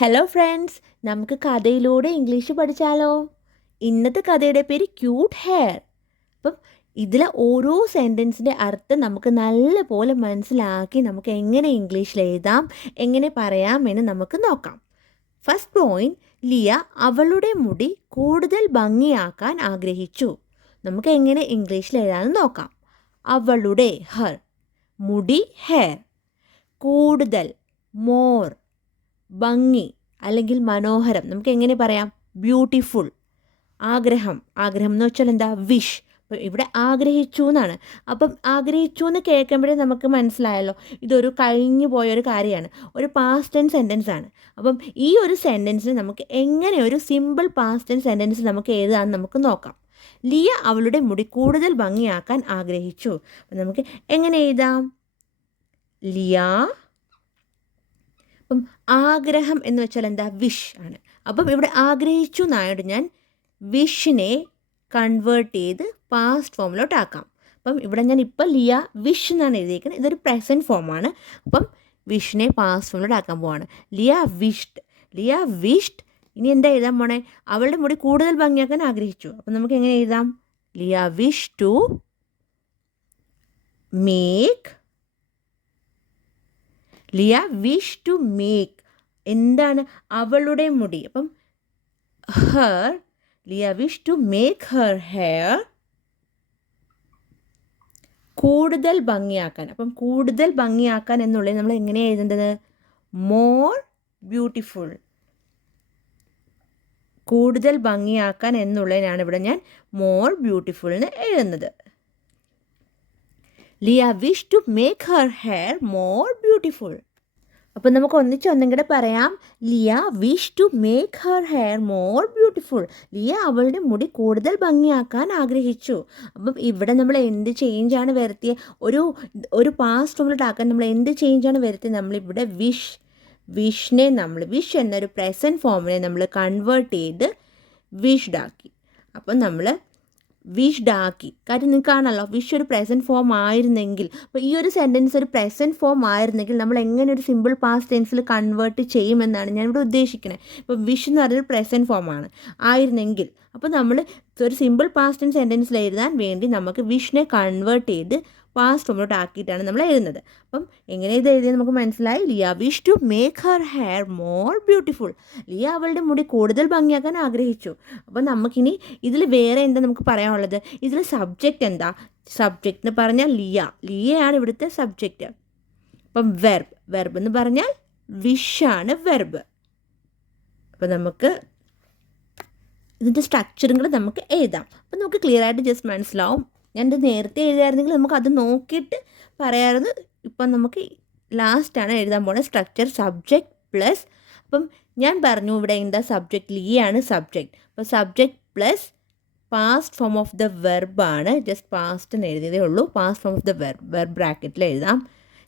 Hello friends, നമുക്ക് കഥയിലൂടെ English പഠിച്ചാലോ? ഇന്നത്തെ കഥയുടെ പേര് ക്യൂട്ട് ഹെയർ. അപ്പം ഇതിലെ ഓരോ സെൻറ്റൻസിൻ്റെ അർത്ഥം നമുക്ക് നല്ലപോലെ മനസ്സിലാക്കി നമുക്ക് എങ്ങനെ ഇംഗ്ലീഷിൽ എഴുതാം, എങ്ങനെ പറയാം എന്ന് നമുക്ക് നോക്കാം. ഫസ്റ്റ് പോയിന്റ്, ലിയ അവളുടെ മുടി കൂടുതൽ ഭംഗിയാക്കാൻ ആഗ്രഹിച്ചു. നമുക്ക് എങ്ങനെ ഇംഗ്ലീഷിൽ എഴുതാമെന്ന് നോക്കാം. അവളുടെ ഹർ, മുടി ഹെയർ, കൂടുതൽ മോർ, ഭംഗി അല്ലെങ്കിൽ മനോഹരം, നമുക്ക് എങ്ങനെ പറയാം? ബ്യൂട്ടിഫുൾ. ആഗ്രഹം, ആഗ്രഹം എന്ന് വെച്ചാൽ എന്താ? വിഷ്. അപ്പം ഇവിടെ ആഗ്രഹിച്ചു എന്നാണ്. അപ്പം ആഗ്രഹിച്ചു എന്ന് കേൾക്കുമ്പോഴേ നമുക്ക് മനസ്സിലായല്ലോ ഇതൊരു കഴിഞ്ഞു പോയൊരു കാര്യമാണ്, ഒരു പാസ്റ്റ് ടെൻസ് സെൻറ്റൻസ് ആണ്. അപ്പം ഈ ഒരു സെൻറ്റൻസിന് നമുക്ക് എങ്ങനെ ഒരു സിമ്പിൾ പാസ്റ്റ് ടെൻസ് സെൻറ്റൻസ് നമുക്ക് എഴുതാമെന്ന് നമുക്ക് നോക്കാം. ലിയ അവളുടെ മുടി കൂടുതൽ ഭംഗിയാക്കാൻ ആഗ്രഹിച്ചു. അപ്പം നമുക്ക് എങ്ങനെ എഴുതാം? ലിയ, അപ്പം ആഗ്രഹം എന്ന് വെച്ചാൽ എന്താ? വിഷ് ആണ്. അപ്പം ഇവിടെ ആഗ്രഹിച്ചു എന്നായിട്ട് ഞാൻ വിഷിനെ കൺവേർട്ട് ചെയ്ത് പാസ്റ്റ് ഫോമിലോട്ടാക്കാം. അപ്പം ഇവിടെ ഞാൻ ഇപ്പോൾ ലിയ വിഷ് എന്നാണ് എഴുതിയിരിക്കുന്നത്. ഇതൊരു പ്രസൻറ്റ് ഫോമാണ്. അപ്പം വിഷിനെ പാസ്റ്റ് ഫോമിലോട്ടാക്കാൻ പോവാണ്. Leah wished, Leah wished. ഇനി എന്താ എഴുതാൻ പോണേ? അവളുടെ മുടി കൂടുതൽ ഭംഗിയാക്കാൻ ആഗ്രഹിച്ചു. അപ്പം നമുക്ക് എങ്ങനെ എഴുതാം? Leah wish to make, Leah wish to make എന്താണ്? അവളുടെ മുടി. അപ്പം her, Leah wish to make her hair കൂടുതൽ ഭംഗിയാക്കാൻ. അപ്പം കൂടുതൽ ഭംഗിയാക്കാൻ എന്നുള്ളത് നമ്മൾ എങ്ങനെയാണ് എഴുതേണ്ടത്? More beautiful. കൂടുതൽ ഭംഗിയാക്കാൻ എന്നുള്ളതിനാണ് ഇവിടെ ഞാൻ മോർ ബ്യൂട്ടിഫുൾ എന്ന് എഴുതുന്നത്. Leah wish to make her hair more beautiful. അപ്പം നമുക്ക് ഒന്നിച്ചൊന്നും കൂടെ പറയാം. Leah wish to make her hair more beautiful. Leah അവളുടെ മുടി കൂടുതൽ ഭംഗിയാക്കാൻ ആഗ്രഹിച്ചു. അപ്പം ഇവിടെ നമ്മൾ എന്ത് ചേഞ്ചാണ് വരുത്തിയത്? ഒരു പാസ്റ്റ് ഫോമിലോട്ടാക്കാൻ നമ്മൾ എന്ത് ചേഞ്ചാണ് വരുത്തിയത്? നമ്മളിവിടെ വിഷിനെ നമ്മൾ വിഷ് എന്നൊരു പ്രസൻറ്റ് ഫോമിനെ നമ്മൾ കൺവേർട്ട് ചെയ്ത് വിഷ്ഡാക്കി. അപ്പം നമ്മൾ വിഷ്ഡാക്കി. കാര്യം നിങ്ങൾക്ക് കാണാമല്ലോ, വിഷ് ഒരു പ്രസൻറ്റ് ഫോം ആയിരുന്നെങ്കിൽ, അപ്പോൾ ഈ ഒരു സെൻറ്റൻസ് ഒരു പ്രസൻറ്റ് ഫോം ആയിരുന്നെങ്കിൽ നമ്മൾ എങ്ങനെ ഒരു സിമ്പിൾ പാസ്റ്റ് ടെൻസിൽ കൺവേർട്ട് ചെയ്യുമെന്നാണ് ഞാൻ ഇവിടെ ഉദ്ദേശിക്കുന്നത്. ഇപ്പോൾ വിഷ് എന്ന് പറയുന്നത് പ്രസൻറ്റ് ഫോമാണ് ആയിരുന്നെങ്കിൽ, അപ്പോൾ നമ്മൾ ഒരു സിമ്പിൾ പാസ്റ്റ് ടെൻസ് സെൻറ്റൻസിൽ എഴുതാൻ വേണ്ടി നമുക്ക് വിഷിനെ കൺവേർട്ട് ചെയ്ത് പാസ്റ്റ് ഫോമിലോട്ട് ആക്കിയിട്ടാണ് നമ്മൾ എഴുതുന്നത്. അപ്പം എങ്ങനെ ഇത് എഴുതിയത് നമുക്ക് മനസ്സിലായി. Leah wish to make her hair more beautiful. Leah അവളുടെ മുടി കൂടുതൽ ഭംഗിയാക്കാൻ ആഗ്രഹിച്ചു. അപ്പം നമുക്കിനി ഇതിൽ വേറെ എന്താ നമുക്ക് പറയാനുള്ളത്? ഇതിൽ സബ്ജക്റ്റ് എന്താ? സബ്ജക്റ്റ് എന്ന് പറഞ്ഞാൽ ലിയയാണ് ഇവിടുത്തെ സബ്ജക്റ്റ്. അപ്പം വെർബ് എന്ന് പറഞ്ഞാൽ വിഷാണ് വെർബ്. അപ്പം നമുക്ക് ഇതിൻ്റെ സ്ട്രക്ചറും കൂടെ നമുക്ക് എഴുതാം. അപ്പം നമുക്ക് ക്ലിയർ ആയിട്ട് ജസ്റ്റ് മനസ്സിലാവും. ഞാനിത് നേരത്തെ എഴുതായിരുന്നെങ്കിൽ നമുക്ക് അത് നോക്കിയിട്ട് പറയാമായിരുന്നു. ഇപ്പം നമുക്ക് ലാസ്റ്റാണ് എഴുതാൻ പോകുന്നത്. സ്ട്രക്ചർ സബ്ജക്റ്റ് പ്ലസ്, അപ്പം ഞാൻ പറഞ്ഞു ഇവിടെ എന്താ സബ്ജക്റ്റ്? ലിയാണ് സബ്ജക്റ്റ്. അപ്പോൾ subject plus past form of the വെർബാണ്. ജസ്റ്റ് പാസ്റ്റ് എന്ന് എഴുതിയതേ ഉള്ളൂ. Past form of the verb ബ്രാക്കറ്റിൽ എഴുതാം.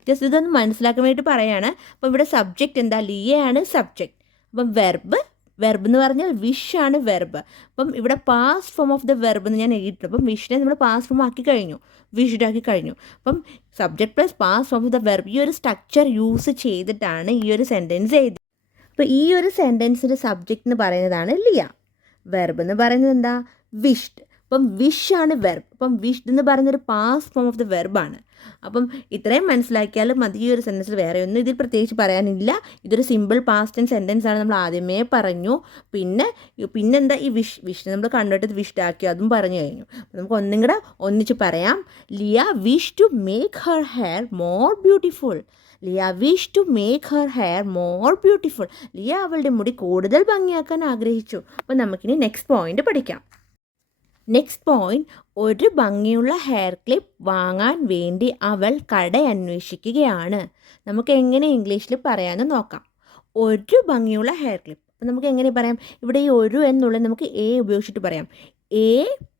ജസ്റ്റ് ഇതൊന്ന് മനസ്സിലാക്കാൻ വേണ്ടിയിട്ട് പറയുകയാണ്. അപ്പം ഇവിടെ സബ്ജക്റ്റ് എന്താ? ലിയയാണ് സബ്ജക്റ്റ്. അപ്പം വെർബ് എന്ന് പറഞ്ഞാൽ വിഷാണ് വെർബ്. അപ്പം ഇവിടെ past form of the verb എന്ന് ഞാൻ എഴുതിയിട്ടുണ്ട്. അപ്പം വിഷിനെ നമ്മൾ പാസ്റ്റ് ഫോം ആക്കി കഴിഞ്ഞു, വിഷ്ഡാക്കി കഴിഞ്ഞു. അപ്പം subject plus past form of the verb, ഈ ഒരു സ്ട്രക്ചർ യൂസ് ചെയ്തിട്ടാണ് ഈ ഒരു സെൻറ്റൻസ് എഴുതി. അപ്പോൾ ഈ ഒരു സെൻറ്റൻസിൻ്റെ സബ്ജക്റ്റ് എന്ന് പറയുന്നതാണ് ലിയ. വെർബ് എന്ന് പറയുന്നത് എന്താ? വിഷ്ഡ്. അപ്പം വിഷാണ് വെർബ്. അപ്പം വിഷ്ഡ് എന്ന് പറയുന്നൊരു പാസ്റ്റ് ഫോം ഓഫ് ദ വെർബാണ്. അപ്പം ഇത്രയും മനസ്സിലാക്കിയാൽ മതി. ഈ ഒരു സെൻറ്റൻസിൽ വേറെ ഒന്നും ഇതിൽ പ്രത്യേകിച്ച് പറയാനില്ല. ഇതൊരു സിമ്പിൾ പാസ്റ്റ് ടെൻസ് സെൻറ്റൻസ് ആണ്, നമ്മൾ ആദ്യമേ പറഞ്ഞു. പിന്നെന്താ ഈ വിഷ് നമ്മൾ കൺവേർട്ട് ചെയ്ത് വിഷ്ഡാക്കി, അതും പറഞ്ഞു കഴിഞ്ഞു. നമുക്ക് ഒന്നും കൂടെ ഒന്നിച്ച് പറയാം. Leah wish to make her hair more beautiful. Leah wish to make her hair more beautiful. Leah അവളുടെ മുടി കൂടുതൽ ഭംഗിയാക്കാൻ ആഗ്രഹിച്ചു. അപ്പോൾ നമുക്കിനി നെക്സ്റ്റ് പോയിന്റ് പഠിക്കാം. നെക്സ്റ്റ് പോയിന്റ്, ഒരു ഭംഗിയുള്ള ഹെയർ ക്ലിപ്പ് വാങ്ങാൻ വേണ്ടി അവൾ കട അന്വേഷിക്കുകയാണ്. നമുക്ക് എങ്ങനെ ഇംഗ്ലീഷിൽ പറയാമെന്ന് നോക്കാം. ഒരു ഭംഗിയുള്ള ഹെയർ ക്ലിപ്പ്. അപ്പം നമുക്ക് എങ്ങനെ പറയാം? ഇവിടെ ഈ ഒരു എന്നുള്ളത് നമുക്ക് എ ഉപയോഗിച്ചിട്ട് പറയാം. എ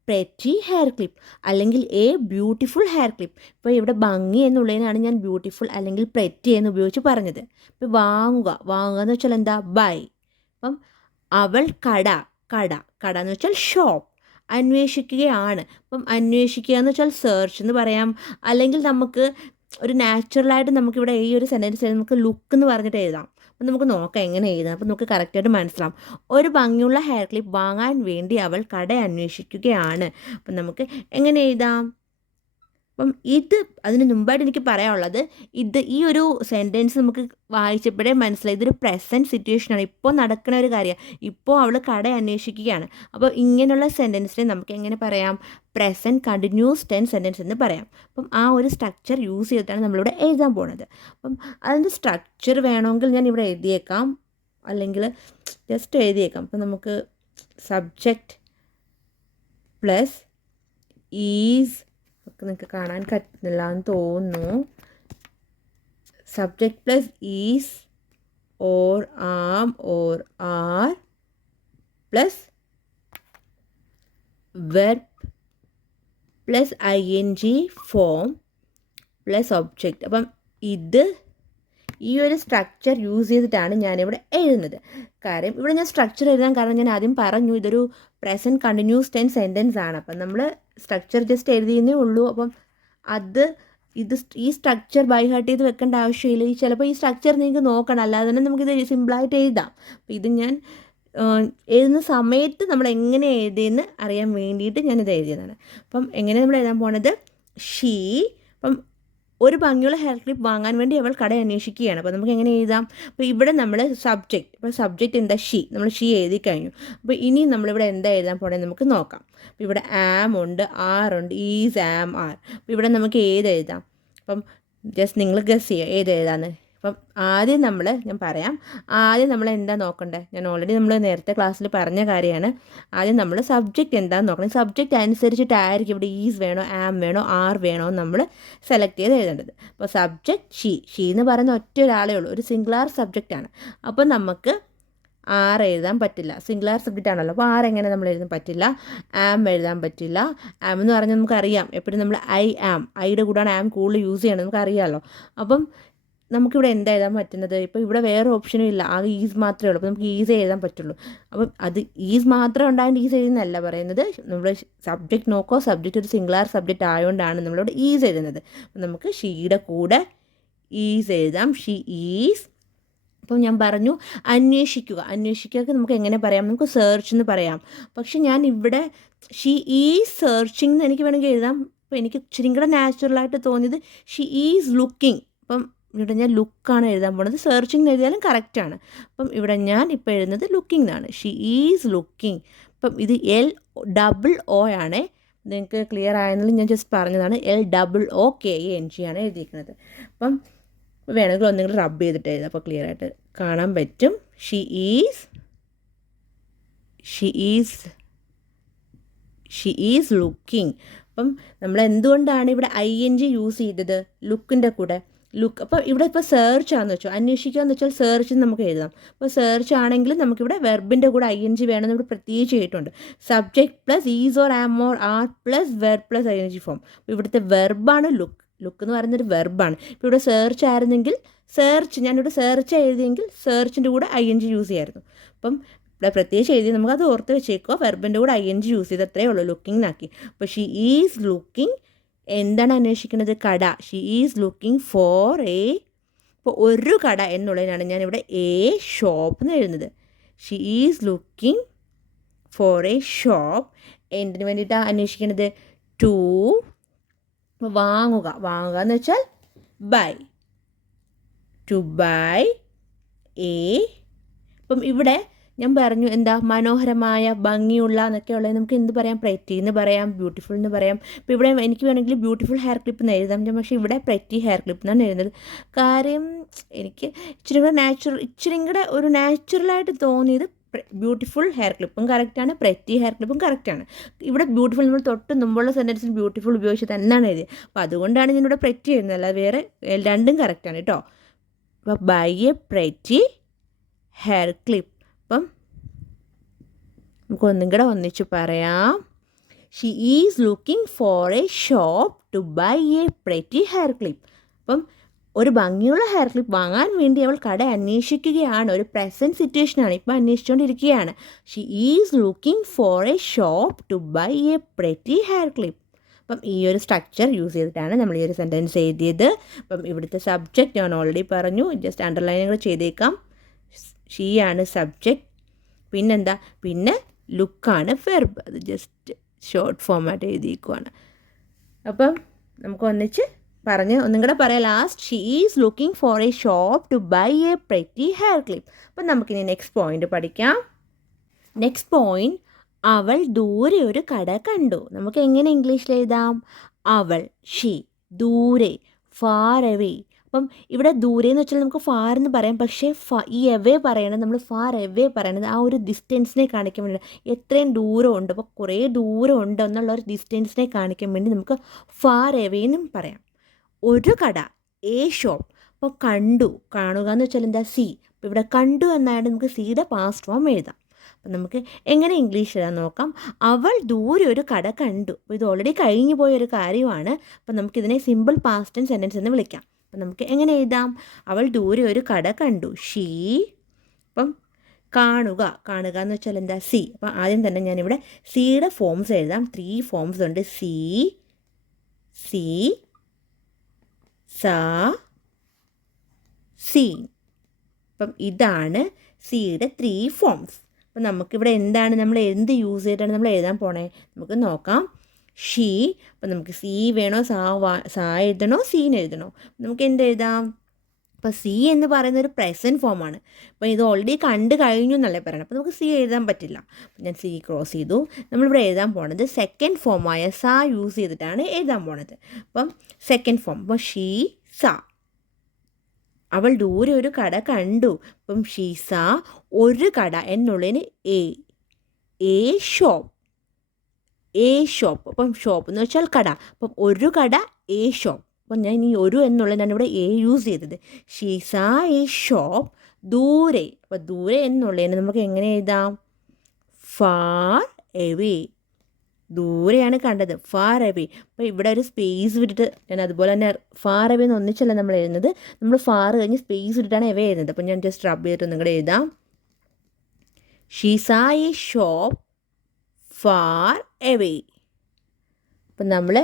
പ്രെറ്റി ഹെയർ ക്ലിപ്പ് അല്ലെങ്കിൽ എ ബ്യൂട്ടിഫുൾ ഹെയർ ക്ലിപ്പ്. ഇപ്പോൾ ഇവിടെ ഭംഗി എന്നുള്ളതിനാണ് ഞാൻ ബ്യൂട്ടിഫുൾ അല്ലെങ്കിൽ പ്രെറ്റി എന്ന് ഉപയോഗിച്ച് പറഞ്ഞത്. ഇപ്പോൾ വാങ്ങുക എന്ന് വെച്ചാൽ എന്താ? ബൈ. അപ്പം അവൾ കട എന്ന് വെച്ചാൽ ഷോപ്പ്. അന്വേഷിക്കുകയാണ്. അപ്പം അന്വേഷിക്കുക എന്ന് വെച്ചാൽ സെർച്ച് എന്ന് പറയാം. അല്ലെങ്കിൽ നമുക്ക് ഒരു നാച്ചുറലായിട്ട് നമുക്കിവിടെ ഈ ഒരു സെൻറ്റൻസിൽ നമുക്ക് ലുക്ക് എന്ന് പറഞ്ഞിട്ട് എഴുതാം. അപ്പം നമുക്ക് നോക്കാം എങ്ങനെ എഴുതാം. അപ്പം നമുക്ക് കറക്റ്റായിട്ട് മനസ്സിലാവും. ഒരു ഭംഗിയുള്ള ഹെയർ ക്ലിപ്പ് വാങ്ങാൻ വേണ്ടി അവൾ കട അന്വേഷിക്കുകയാണ്. അപ്പം നമുക്ക് എങ്ങനെ എഴുതാം? അപ്പം അതിന് മുമ്പായിട്ട് എനിക്ക് പറയാനുള്ളത്, ഈ ഒരു സെൻറ്റൻസ് നമുക്ക് വായിച്ചപ്പോഴേ മനസ്സിലായി ഇതൊരു പ്രസൻറ്റ് സിറ്റുവേഷനാണ്, ഇപ്പോൾ നടക്കുന്ന ഒരു കാര്യമാണ്. ഇപ്പോൾ അവൾ കട അന്വേഷിക്കുകയാണ്. അപ്പോൾ ഇങ്ങനെയുള്ള സെൻറ്റൻസിനെ നമുക്ക് എങ്ങനെ പറയാം? പ്രസൻറ്റ് കണ്ടിന്യൂസ് ടെൻസ് സെൻറ്റൻസ് എന്ന് പറയാം. അപ്പം ആ ഒരു സ്ട്രക്ചർ യൂസ് ചെയ്തിട്ടാണ് നമ്മളിവിടെ എഴുതാൻ പോകുന്നത്. അപ്പം അതിൻ്റെ സ്ട്രക്ചർ വേണമെങ്കിൽ ഞാൻ ഇവിടെ എഴുതിയേക്കാം, അല്ലെങ്കിൽ ജസ്റ്റ് എഴുതിയേക്കാം. അപ്പം നമുക്ക് സബ്ജക്റ്റ് പ്ലസ് ഈസ് ഒക്കെ നിങ്ങൾക്ക് കാണാൻ പറ്റുന്നില്ല എന്ന് തോന്നുന്നു. Subject plus is or am or are plus verb plus ING form plus object. അപ്പം ഈ ഒരു സ്ട്രക്ചർ യൂസ് ചെയ്തിട്ടാണ് ഞാനിവിടെ എഴുതുന്നത്. കാര്യം ഇവിടെ ഞാൻ സ്ട്രക്ചർ എഴുതാൻ കാരണം ഞാൻ ആദ്യം പറഞ്ഞു ഇതൊരു പ്രസൻറ്റ് കണ്ടിന്യൂസ് ടെൻസ് സെൻറ്റൻസ് ആണ്. അപ്പം നമ്മൾ സ്ട്രക്ചർ ജസ്റ്റ് എഴുതിയെന്നേ ഉള്ളൂ. അപ്പം ഈ സ്ട്രക്ചർ ബൈ ഹാർട്ട് ചെയ്ത് വെക്കേണ്ട ആവശ്യമില്ല. ചിലപ്പോൾ ഈ സ്ട്രക്ചർ നിങ്ങൾക്ക് നോക്കണം, അല്ലാതെ തന്നെ നമുക്കിത് സിമ്പിളായിട്ട് എഴുതാം. അപ്പോൾ ഇത് ഞാൻ എഴുതുന്ന സമയത്ത് നമ്മൾ എങ്ങനെ എഴുതിയെന്ന് അറിയാൻ വേണ്ടിയിട്ട് ഞാനിത് എഴുതിയതാണ്. അപ്പം എങ്ങനെ നമ്മൾ എഴുതാൻ പോണത്? ഷീ. അപ്പം ഒരു ഭംഗിയുള്ള ഹെയർ ക്ലിപ്പ് വാങ്ങാൻ വേണ്ടി അവൾ കട അന്വേഷിക്കുകയാണ്. അപ്പോൾ നമുക്ക് എങ്ങനെ എഴുതാം? അപ്പോൾ ഇവിടെ നമ്മൾ സബ്ജക്റ്റ്, ഇപ്പോൾ സബ്ജക്റ്റ് എന്താ? ഷീ. നമ്മൾ ഷീ എഴുതി കഴിഞ്ഞു. അപ്പോൾ ഇനി നമ്മളിവിടെ എന്താ എഴുതാൻ പോകണമെന്ന് നമുക്ക് നോക്കാം. അപ്പോൾ ഇവിടെ ആം ഉണ്ട്, ആർ ഉണ്ട്, ഈസ് ആം ആർ. അപ്പോൾ ഇവിടെ നമുക്ക് ഏത് എഴുതാം? അപ്പം ജസ്റ്റ് നിങ്ങൾ ഗസ് ചെയ്യുക ഏത് എഴുതാമെന്ന്. അപ്പം ആദ്യം നമ്മൾ എന്താ നോക്കണ്ടേ? ഞാൻ ഓൾറെഡി നമ്മൾ നേരത്തെ ക്ലാസ്സിൽ പറഞ്ഞ കാര്യമാണ്. ആദ്യം നമ്മൾ സബ്ജക്റ്റ് എന്താണെന്ന് നോക്കണം. സബ്ജക്റ്റ് അനുസരിച്ചിട്ടായിരിക്കും ഇവിടെ ഈസ് വേണോ, ആം വേണോ, ആർ വേണോ നമ്മൾ സെലക്ട് ചെയ്ത് എഴുതേണ്ടത്. അപ്പോൾ സബ്ജക്റ്റ് ഷീ എന്ന് പറയുന്ന ഒറ്റ ഒരാളേ ഉള്ളൂ, ഒരു സിംഗുലാർ സബ്ജക്റ്റാണ്. അപ്പോൾ നമുക്ക് ആർ എഴുതാൻ പറ്റില്ല, സിംഗുലാർ സബ്ജക്റ്റ് ആണല്ലോ. അപ്പോൾ ആർ എങ്ങനെ നമ്മൾ എഴുതാൻ പറ്റില്ല? ആം എഴുതാൻ പറ്റില്ല. ആം എന്ന് പറഞ്ഞാൽ നമുക്കറിയാം എപ്പോഴും നമ്മൾ ഐയുടെ കൂടെയാണ് ആം കൂടുതൽ യൂസ് ചെയ്യണത്, നമുക്കറിയാമല്ലോ. അപ്പം നമുക്കിവിടെ എന്താ എഴുതാൻ പറ്റുന്നത്? ഇപ്പോൾ ഇവിടെ വേറെ ഓപ്ഷനും ഇല്ല, ആകെ ഈസ് മാത്രമേ ഉള്ളൂ. അപ്പോൾ നമുക്ക് ഈസ് എഴുതാൻ പറ്റുള്ളൂ. അപ്പം അത് ഈസ് മാത്രം ഉണ്ടായിട്ട് ഈസ് എഴുതുന്നതല്ല പറയുന്നത്. നമ്മൾ സബ്ജക്റ്റ് നോക്കോ, സബ്ജക്റ്റ് ഒരു സിംഗുലാർ സബ്ജക്റ്റ് ആയതുകൊണ്ടാണ് നമ്മളിവിടെ ഈസ് എഴുതുന്നത്. അപ്പം നമുക്ക് ഷീയുടെ കൂടെ ഈസ് എഴുതാം. She is. അപ്പോൾ ഞാൻ പറഞ്ഞു അന്വേഷിക്കുക നമുക്ക് എങ്ങനെ പറയാം? നമുക്ക് സെർച്ച് എന്ന് പറയാം. പക്ഷെ ഞാൻ ഇവിടെ ഷീ ഈസ് സെർച്ചിങ് എന്ന് എനിക്ക് വേണമെങ്കിൽ എഴുതാം. അപ്പോൾ എനിക്ക് ഇച്ചിരി കൂടെ നാച്ചുറലായിട്ട് തോന്നിയത് ഷീ ഈസ് ലുക്കിംഗ്. അപ്പം ഇവിടെ ഞാൻ ലുക്കാണ് എഴുതാൻ പോകുന്നത്. സെർച്ചിങ് എഴുതിയാലും കറക്റ്റാണ്. അപ്പം ഇവിടെ ഞാൻ ഇപ്പോൾ എഴുതുന്നത് ലുക്കിംഗ് എന്നാണ്. She is looking. അപ്പം ഇത് LOO ആണ്. നിങ്ങൾക്ക് ക്ലിയർ ആയെങ്കിലും ഞാൻ ജസ്റ്റ് പറഞ്ഞതാണ്. LOOKING ആണ് എഴുതിയിരിക്കുന്നത്. അപ്പം വേണമെങ്കിൽ ഒന്നുകൂടി റബ്ബ് ചെയ്തിട്ട് എഴുതാം, അപ്പോൾ ക്ലിയർ ആയിട്ട് കാണാൻ പറ്റും. She is looking. അപ്പം നമ്മൾ എന്തുകൊണ്ടാണ് ഇവിടെ ING യൂസ് ചെയ്തത്? ലുക്കിൻ്റെ കൂടെ. അപ്പോൾ ഇവിടെ ഇപ്പോൾ സെർച്ച് ആണെന്ന് വെച്ചോ, അന്വേഷിക്കുക എന്ന് വെച്ചാൽ സെർച്ച് നമുക്ക് എഴുതാം. അപ്പോൾ സെർച്ച് ആണെങ്കിൽ നമുക്കിവിടെ വെർബിൻ്റെ കൂടെ ING വേണമെന്ന് ഇവിടെ പ്രത്യേകിച്ച് ചെയ്തിട്ടുണ്ട്. Subject plus is or am or are plus verb plus ING form. അപ്പോൾ ഇവിടുത്തെ വെർബാണ് ലുക്ക് എന്ന് പറയുന്നൊരു വെർബാണ്. ഇപ്പോൾ ഇവിടെ സെർച്ച് ആയിരുന്നെങ്കിൽ ഞാനിവിടെ സെർച്ച് എഴുതിയെങ്കിൽ സെർച്ചിൻ്റെ കൂടെ ING യൂസ് ചെയ്യായിരുന്നു. അപ്പം ഇവിടെ പ്രത്യേകിച്ച് എഴുതി നമുക്കത് ഓർത്ത് വെച്ചേക്കോ, വെർബിൻ്റെ കൂടെ ING യൂസ് ചെയ്ത് അത്രയേ ഉള്ളൂ, ലുക്കിംഗ് എന്നാക്കി. അപ്പോൾ ഷീ ഈസ് ലുക്കിംഗ്. എന്താണ് അന്വേഷിക്കുന്നത്? കട. ഷീ ഈസ് ലുക്കിംഗ് ഫോർ ഇപ്പോൾ ഒരു കട എന്നുള്ളതിനാണ് ഞാനിവിടെ ഷോപ്പ് എന്ന് എഴുതുന്നത്. She is looking for shop. എന്തിനു വേണ്ടിയിട്ടാണ് അന്വേഷിക്കുന്നത്? വാങ്ങുക എന്ന് വെച്ചാൽ ബൈ. ടു ബൈ ഇപ്പം ഇവിടെ ഞാൻ പറഞ്ഞു എന്താ മനോഹരമായ, ഭംഗിയുള്ള എന്നൊക്കെ ഉള്ളത് നമുക്ക് എന്ത് പറയാം? പ്രറ്റി എന്ന് പറയാം, ബ്യൂട്ടിഫുൾ എന്ന് പറയാം. ഇപ്പോൾ ഇവിടെ എനിക്ക് വേണമെങ്കിൽ ബ്യൂട്ടിഫുൾ ഹെയർ ക്ലിപ്പ് എന്ന് എഴുതാം, പക്ഷേ ഇവിടെ പ്രറ്റി ഹെയർ ക്ലിപ്പ് എന്നാണ് എഴുതുന്നത്. കാര്യം എനിക്ക് ഇച്ചിരി കൂടെ ഒരു നാച്ചുറലായിട്ട് തോന്നിയത് ബ്യൂട്ടിഫുൾ ഹെയർ ക്ലിപ്പും കറക്റ്റാണ്, പ്രറ്റി ഹെയർ ക്ലിപ്പും കറക്റ്റാണ്. ഇവിടെ ബ്യൂട്ടിഫുൾ നമ്മൾ തൊട്ട് മുമ്പുള്ള സെൻറ്റൻസിൽ ബ്യൂട്ടിഫുൾ ഉപയോഗിച്ചത് എന്നാണ് എഴുതിയത്. അപ്പോൾ അതുകൊണ്ടാണ് ഞാനിവിടെ പ്രറ്റി എഴുതുന്നത്, അല്ല വേറെ രണ്ടും കറക്റ്റാണ് കേട്ടോ. അപ്പോൾ buy a pretty hair clip. അപ്പം നമുക്ക് ഒന്നും കൂടെ ഒന്നിച്ച് പറയാം. She is looking for shop to buy a pretty hair clip. അപ്പം ഒരു ഭംഗിയുള്ള ഹെയർ ക്ലിപ്പ് വാങ്ങാൻ വേണ്ടി അവൾ കട അന്വേഷിക്കുകയാണ്. ഒരു പ്രസൻറ്റ് സിറ്റുവേഷനാണ്, ഇപ്പോൾ അന്വേഷിച്ചുകൊണ്ടിരിക്കുകയാണ്. She is looking for shop to buy a pretty hair clip. അപ്പം ഈ ഒരു സ്ട്രക്ചർ യൂസ് ചെയ്തിട്ടാണ് നമ്മൾ ഈ ഒരു സെൻറ്റൻസ് എഴുതിയത്. അപ്പം ഇവിടുത്തെ സബ്ജക്റ്റ് ഞാൻ ഓൾറെഡി പറഞ്ഞു, ജസ്റ്റ് അണ്ടർലൈനുകൾ ചെയ്തേക്കാം. ഷീയാണ് സബ്ജക്റ്റ്. പിന്നെന്താ, പിന്നെ ലുക്കാണ് വെർബ്. അത് ജസ്റ്റ് ഷോർട്ട് ഫോമായിട്ട് എഴുതിയിരിക്കുവാണ്. അപ്പം നമുക്ക് ഒന്നിച്ച് പറഞ്ഞ് ഒന്നും കൂടെ പറയാം. Last, she is looking for a shop to buy a pretty hair clip. അപ്പം നമുക്കിനി നെക്സ്റ്റ് പോയിന്റ് പഠിക്കാം. നെക്സ്റ്റ് പോയിന്റ്, അവൾ ദൂരെ ഒരു കട കണ്ടു. നമുക്ക് എങ്ങനെ ഇംഗ്ലീഷിൽ എഴുതാം? അവൾ, ഷീ, ദൂരെ, ഫാർ അവേ. അപ്പം ഇവിടെ ദൂരെ എന്ന് വെച്ചാൽ നമുക്ക് ഫാർ എന്ന് പറയാം, പക്ഷേ ഈ എവേ പറയണത്, നമ്മൾ ഫാർ എവേ പറയണത് ആ ഒരു ഡിസ്റ്റൻസിനെ കാണിക്കാൻ വേണ്ടി, എത്രയും ദൂരമുണ്ട്, അപ്പോൾ കുറേ ദൂരമുണ്ട് എന്നുള്ള ഒരു ഡിസ്റ്റൻസിനെ കാണിക്കാൻ വേണ്ടി നമുക്ക് ഫാർ എവേ എന്നും പറയാം. ഒരു കട, എ ഷോപ്പ്. അപ്പോൾ കണ്ടു, കാണുക എന്ന് വെച്ചാൽ എന്താ? സി. അപ്പോൾ ഇവിടെ കണ്ടു എന്നായിട്ട് നമുക്ക് സിയുടെ പാസ്റ്റ് ഫോം എഴുതാം. അപ്പം നമുക്ക് എങ്ങനെ ഇംഗ്ലീഷ് എഴുതാൻ നോക്കാം. അവൾ ദൂരെ ഒരു കട കണ്ടു. അപ്പോൾ ഇത് ഓൾറെഡി കഴിഞ്ഞു പോയൊരു കാര്യമാണ്. അപ്പം നമുക്കിതിനെ സിമ്പിൾ പാസ്റ്റ് ടെൻസ് സെൻറ്റൻസ് എന്ന് വിളിക്കാം. അപ്പം നമുക്ക് എങ്ങനെ എഴുതാം? അവൾ ദൂരെ ഒരു കട കണ്ടു, ഷീ. അപ്പം കാണുക, കാണുക എന്ന് വെച്ചാൽ എന്താ? സി. അപ്പം ആദ്യം തന്നെ ഞാനിവിടെ സിയുടെ ഫോംസ് എഴുതാം. 3 ഫോംസ് ഉണ്ട്. സി, സി, സാ, സീൻ. അപ്പം ഇതാണ് സിയുടെ 3 ഫോംസ്. അപ്പം നമുക്കിവിടെ എന്താണ്, നമ്മൾ എന്ത് യൂസ് ചെയ്തിട്ടാണ് നമ്മൾ എഴുതാൻ പോണേ? നമുക്ക് നോക്കാം. ഷീ. അപ്പം നമുക്ക് സി വേണോ, സാ എഴുതണോ, സീൻ എഴുതണോ? നമുക്ക് എന്ത് എഴുതാം? അപ്പോൾ സി എന്ന് പറയുന്ന ഒരു പ്രസൻറ്റ് ഫോമാണ്. അപ്പോൾ ഇത് ഓൾറെഡി കണ്ടു കഴിഞ്ഞു എന്നല്ലേ പറയണം. അപ്പോൾ നമുക്ക് സി എഴുതാൻ പറ്റില്ല. അപ്പോൾ ഞാൻ സി ക്രോസ് ചെയ്തു. നമ്മളിവിടെ എഴുതാൻ പോണത് സെക്കൻഡ് ഫോമായ സാ യൂസ് ചെയ്തിട്ടാണ് എഴുതാൻ പോണത്. അപ്പം സെക്കൻഡ് ഫോം. അപ്പോൾ ഷീ, സാ. അവൾ ദൂരെ ഒരു കട കണ്ടു. അപ്പം ഷീ സാ ഒരു കട എന്നുള്ളതിന് എ ഷോപ്പ്, എ ഷോപ്പ്. അപ്പം ഷോപ്പ് എന്ന് വെച്ചാൽ കട. അപ്പം ഒരു കട, എ ഷോപ്പ്. അപ്പം ഞാൻ ഈ ഒരു എന്നുള്ളതാണ് ഇവിടെ എ യൂസ് ചെയ്തത്. ഷീ സാ എ ഷോപ്പ് ദൂരെ. അപ്പോൾ ദൂരെ എന്നുള്ളതിന് നമുക്ക് എങ്ങനെ എഴുതാം? Far away. ദൂരെയാണ് കണ്ടത്, ഫാർ അവേ. അപ്പോൾ ഇവിടെ ഒരു സ്പേസ് വിട്ടിട്ട് ഞാൻ അതുപോലെ തന്നെ ഫാർ അവേ എന്ന് ഒന്നിച്ചല്ല നമ്മൾ എഴുതുന്നത്. നമ്മൾ ഫാർ കഴിഞ്ഞ് സ്പേസ് വിട്ടിട്ടാണ് അവേ എഴുതുന്നത്. അപ്പോൾ ഞാൻ ജസ്റ്റ് റബ് ചെയ്തിട്ട് ഒന്നും കൂടെ എഴുതാം. ഷീ സാ എ ഷോപ്പ് ഫാർ അവേ. അപ്പം നമ്മൾ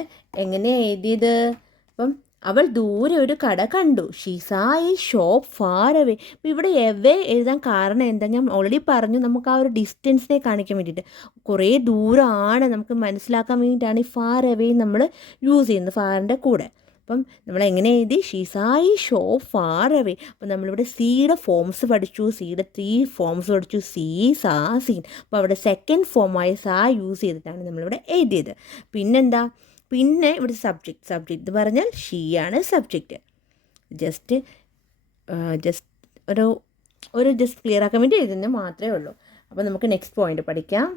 എങ്ങനെയാണ് എഴുതിയത്? അപ്പം അവൾ ദൂരെ ഒരു കട കണ്ടു, ഷീ സാ എ ഷോപ്പ് ഫാർ അവേ. അപ്പോൾ ഇവിടെ എവേ എഴുതാൻ കാരണം എന്താ? ഞാൻ ഓൾറെഡി പറഞ്ഞു, നമുക്ക് ആ ഒരു ഡിസ്റ്റൻസിനെ കാണിക്കാൻ വേണ്ടിയിട്ട്. കുറേ ദൂരമാണ് നമുക്ക് മനസ്സിലാക്കാൻ വേണ്ടിയിട്ടാണ് ഈ ഫാർ അവേ നമ്മൾ യൂസ് ചെയ്യുന്നത് ഫാറിൻ്റെ കൂടെ. അപ്പം നമ്മൾ എങ്ങനെ എഴുതി? ഷീ സാ എ ഷോപ്പ് ഫാർ അവേ. അപ്പം നമ്മളിവിടെ സിയുടെ ഫോംസ് പഠിച്ചു, സിയുടെ 3 ഫോംസ് പഠിച്ചു. സി, സാ, സീൻ. അപ്പോൾ അവിടെ സെക്കൻഡ് ഫോമായ സാ യൂസ് ചെയ്തിട്ടാണ് നമ്മളിവിടെ എഴുതിയത്. പിന്നെന്താ? പിന്നെ ഇവിടെ സബ്ജക്റ്റ് എന്ന് പറഞ്ഞാൽ ഷീയാണ് സബ്ജക്റ്റ്. ജസ്റ്റ് ഒരു ജസ്റ്റ് ക്ലിയർ ആക്കാൻ വേണ്ടി എഴുതുന്നത് മാത്രമേ ഉള്ളൂ. അപ്പോൾ നമുക്ക് നെക്സ്റ്റ് പോയിന്റ് പഠിക്കാം.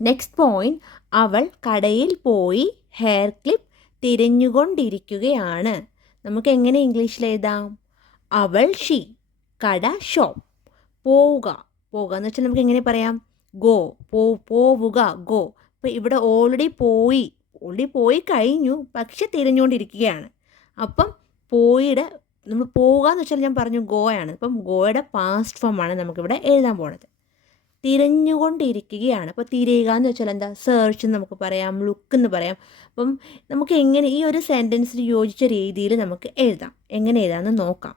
നെക്സ്റ്റ് പോയിന്റ്, അവൾ കടയിൽ പോയി ഹെയർ ക്ലിപ്പ് തിരഞ്ഞുകൊണ്ടിരിക്കുകയാണ്. നമുക്ക് എങ്ങനെ ഇംഗ്ലീഷിൽ എഴുതാം? അവൾ, ഷീ, കട, ഷോപ്പ്. പോവുക എന്ന് വെച്ചാൽ നമുക്ക് എങ്ങനെ പറയാം? ഗോ. പോവുക, ഗോ. അപ്പോൾ ഇവിടെ ഓൾറെഡി പോയി കഴിഞ്ഞു, പക്ഷെ തിരഞ്ഞുകൊണ്ടിരിക്കുകയാണ്. അപ്പം നമ്മൾ പോവുക എന്ന് വെച്ചാൽ ഞാൻ പറഞ്ഞു ഗോയാണ്. അപ്പം ഗോയുടെ പാസ്റ്റ് ഫോമാണ് നമുക്കിവിടെ എഴുതാൻ പോണത്. തിരഞ്ഞുകൊണ്ടിരിക്കുകയാണ്. അപ്പോൾ തിരയുക എന്ന് വെച്ചാൽ എന്താ? സെർച്ച് എന്ന് നമുക്ക് പറയാം, ലുക്ക് എന്ന് പറയാം. അപ്പം നമുക്ക് എങ്ങനെ ഈ ഒരു സെൻറ്റൻസിന് യോജിച്ച രീതിയിൽ നമുക്ക് എഴുതാം. എങ്ങനെ എഴുതാമെന്ന് നോക്കാം.